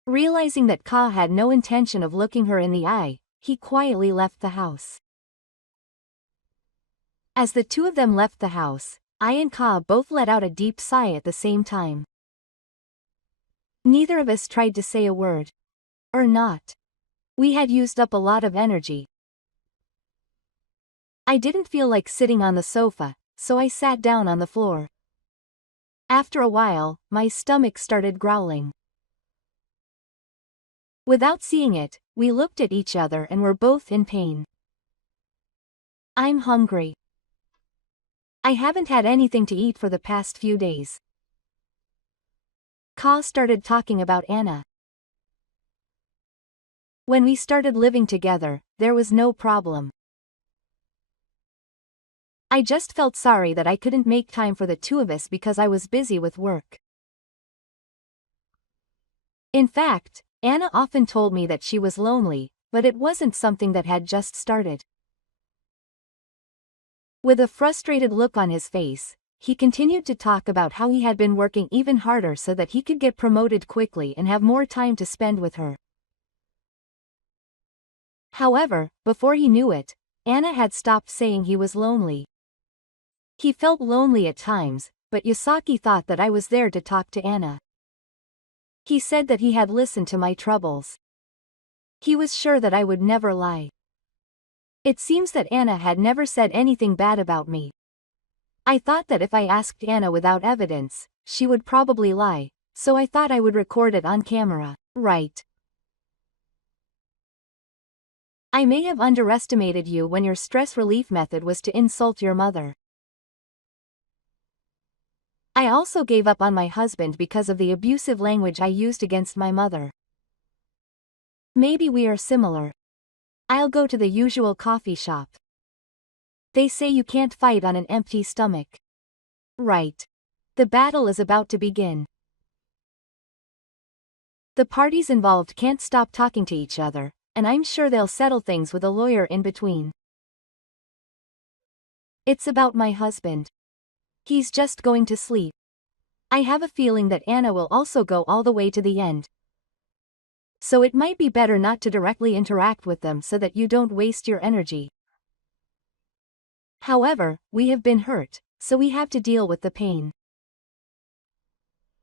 Realizing that Ka had no intention of looking her in the eye, he quietly left the house. As the two of them left the house, I and Ka both let out a deep sigh at the same time. Neither of us tried to say a word. Or not. We had used up a lot of energy. I didn't feel like sitting on the sofa, so I sat down on the floor. After a while, my stomach started growling. Without seeing it, we looked at each other and were both in pain. I'm hungry. I haven't had anything to eat for the past few days. Ka started talking about Anna. When we started living together, there was no problem. I just felt sorry that I couldn't make time for the two of us because I was busy with work. In fact, Anna often told me that she was lonely, but it wasn't something that had just started. With a frustrated look on his face, he continued to talk about how he had been working even harder so that he could get promoted quickly and have more time to spend with her. However, before he knew it, Anna had stopped saying he was lonely. He felt lonely at times, but Yasaki thought that I was there to talk to Anna. He said that he had listened to my troubles. He was sure that I would never lie. It seems that Anna had never said anything bad about me. I thought that if I asked Anna without evidence, she would probably lie, so I thought I would record it on camera, right? I may have underestimated you when your stress relief method was to insult your mother. I also gave up on my husband because of the abusive language I used against my mother. Maybe we are similar. I'll go to the usual coffee shop. They say you can't fight on an empty stomach. Right. The battle is about to begin. The parties involved can't stop talking to each other, and I'm sure they'll settle things with a lawyer in between. It's about my husband. He's just going to sleep. I have a feeling that Anna will also go all the way to the end. So it might be better not to directly interact with them so that you don't waste your energy. However, we have been hurt, so we have to deal with the pain.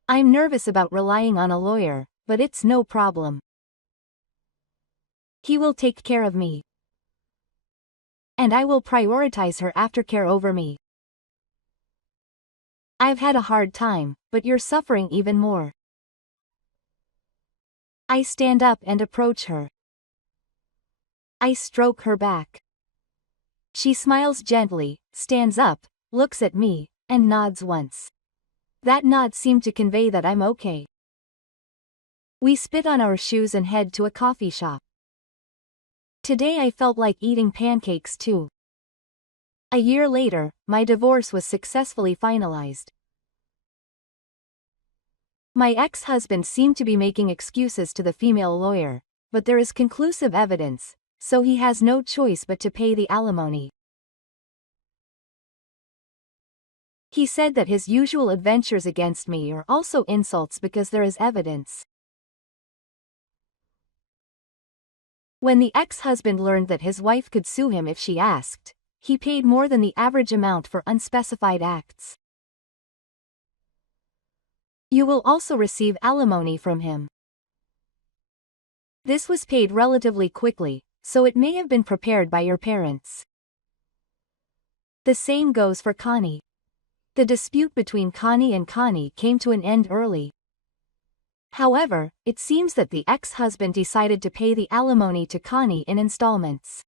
I'm nervous about relying on a lawyer, but it's no problem. He will take care of me. And I will prioritize her aftercare over me. I've had a hard time, but you're suffering even more. I stand up and approach her. I stroke her back. She smiles gently, stands up, looks at me, and nods once. That nod seemed to convey that I'm okay. We spit on our shoes and head to a coffee shop. Today I felt like eating pancakes too. A year later, my divorce was successfully finalized. My ex-husband seemed to be making excuses to the female lawyer, but there is conclusive evidence, so he has no choice but to pay the alimony. He said that his usual adventures against me are also insults because there is evidence. When the ex-husband learned that his wife could sue him if she asked, he paid more than the average amount for unspecified acts. You will also receive alimony from him. This was paid relatively quickly, so it may have been prepared by your parents. The same goes for Connie. The dispute between Connie and Connie came to an end early. However, it seems that the ex-husband decided to pay the alimony to Connie in installments.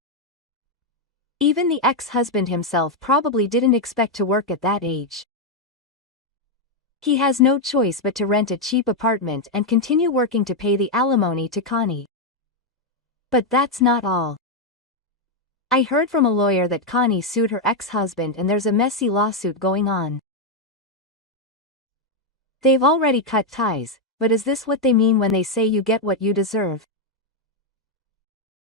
Even the ex-husband himself probably didn't expect to work at that age. He has no choice but to rent a cheap apartment and continue working to pay the alimony to Connie. But that's not all. I heard from a lawyer that Connie sued her ex-husband and there's a messy lawsuit going on. They've already cut ties, but is this what they mean when they say you get what you deserve?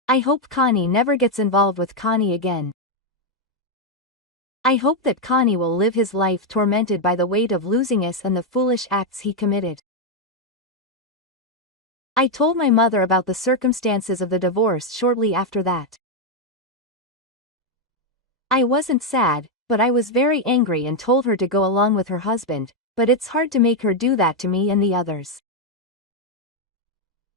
I hope Connie never gets involved with Connie again. I hope that Connie will live his life tormented by the weight of losing us and the foolish acts he committed. I told my mother about the circumstances of the divorce shortly after that. I wasn't sad, but I was very angry and told her to go along with her husband, but it's hard to make her do that to me and the others.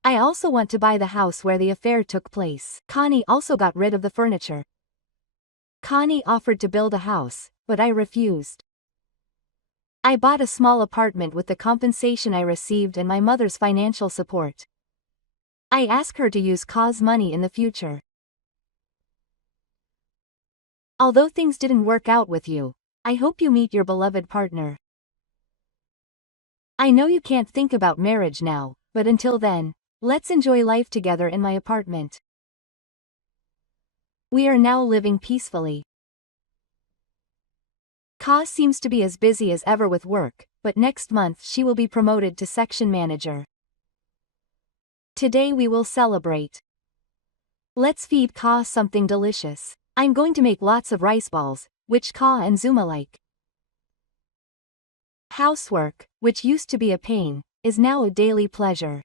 I also want to buy the house where the affair took place. Connie also got rid of the furniture. Connie offered to build a house, but I refused. I bought a small apartment with the compensation I received and my mother's financial support. I asked her to use Ka's money in the future. Although things didn't work out with you, I hope you meet your beloved partner. I know you can't think about marriage now, but until then, let's enjoy life together in my apartment. We are now living peacefully. Ka seems to be as busy as ever with work, but next month she will be promoted to section manager. Today we will celebrate. Let's feed Ka something delicious. I'm going to make lots of rice balls, which Ka and Zuma like. Housework, which used to be a pain, is now a daily pleasure.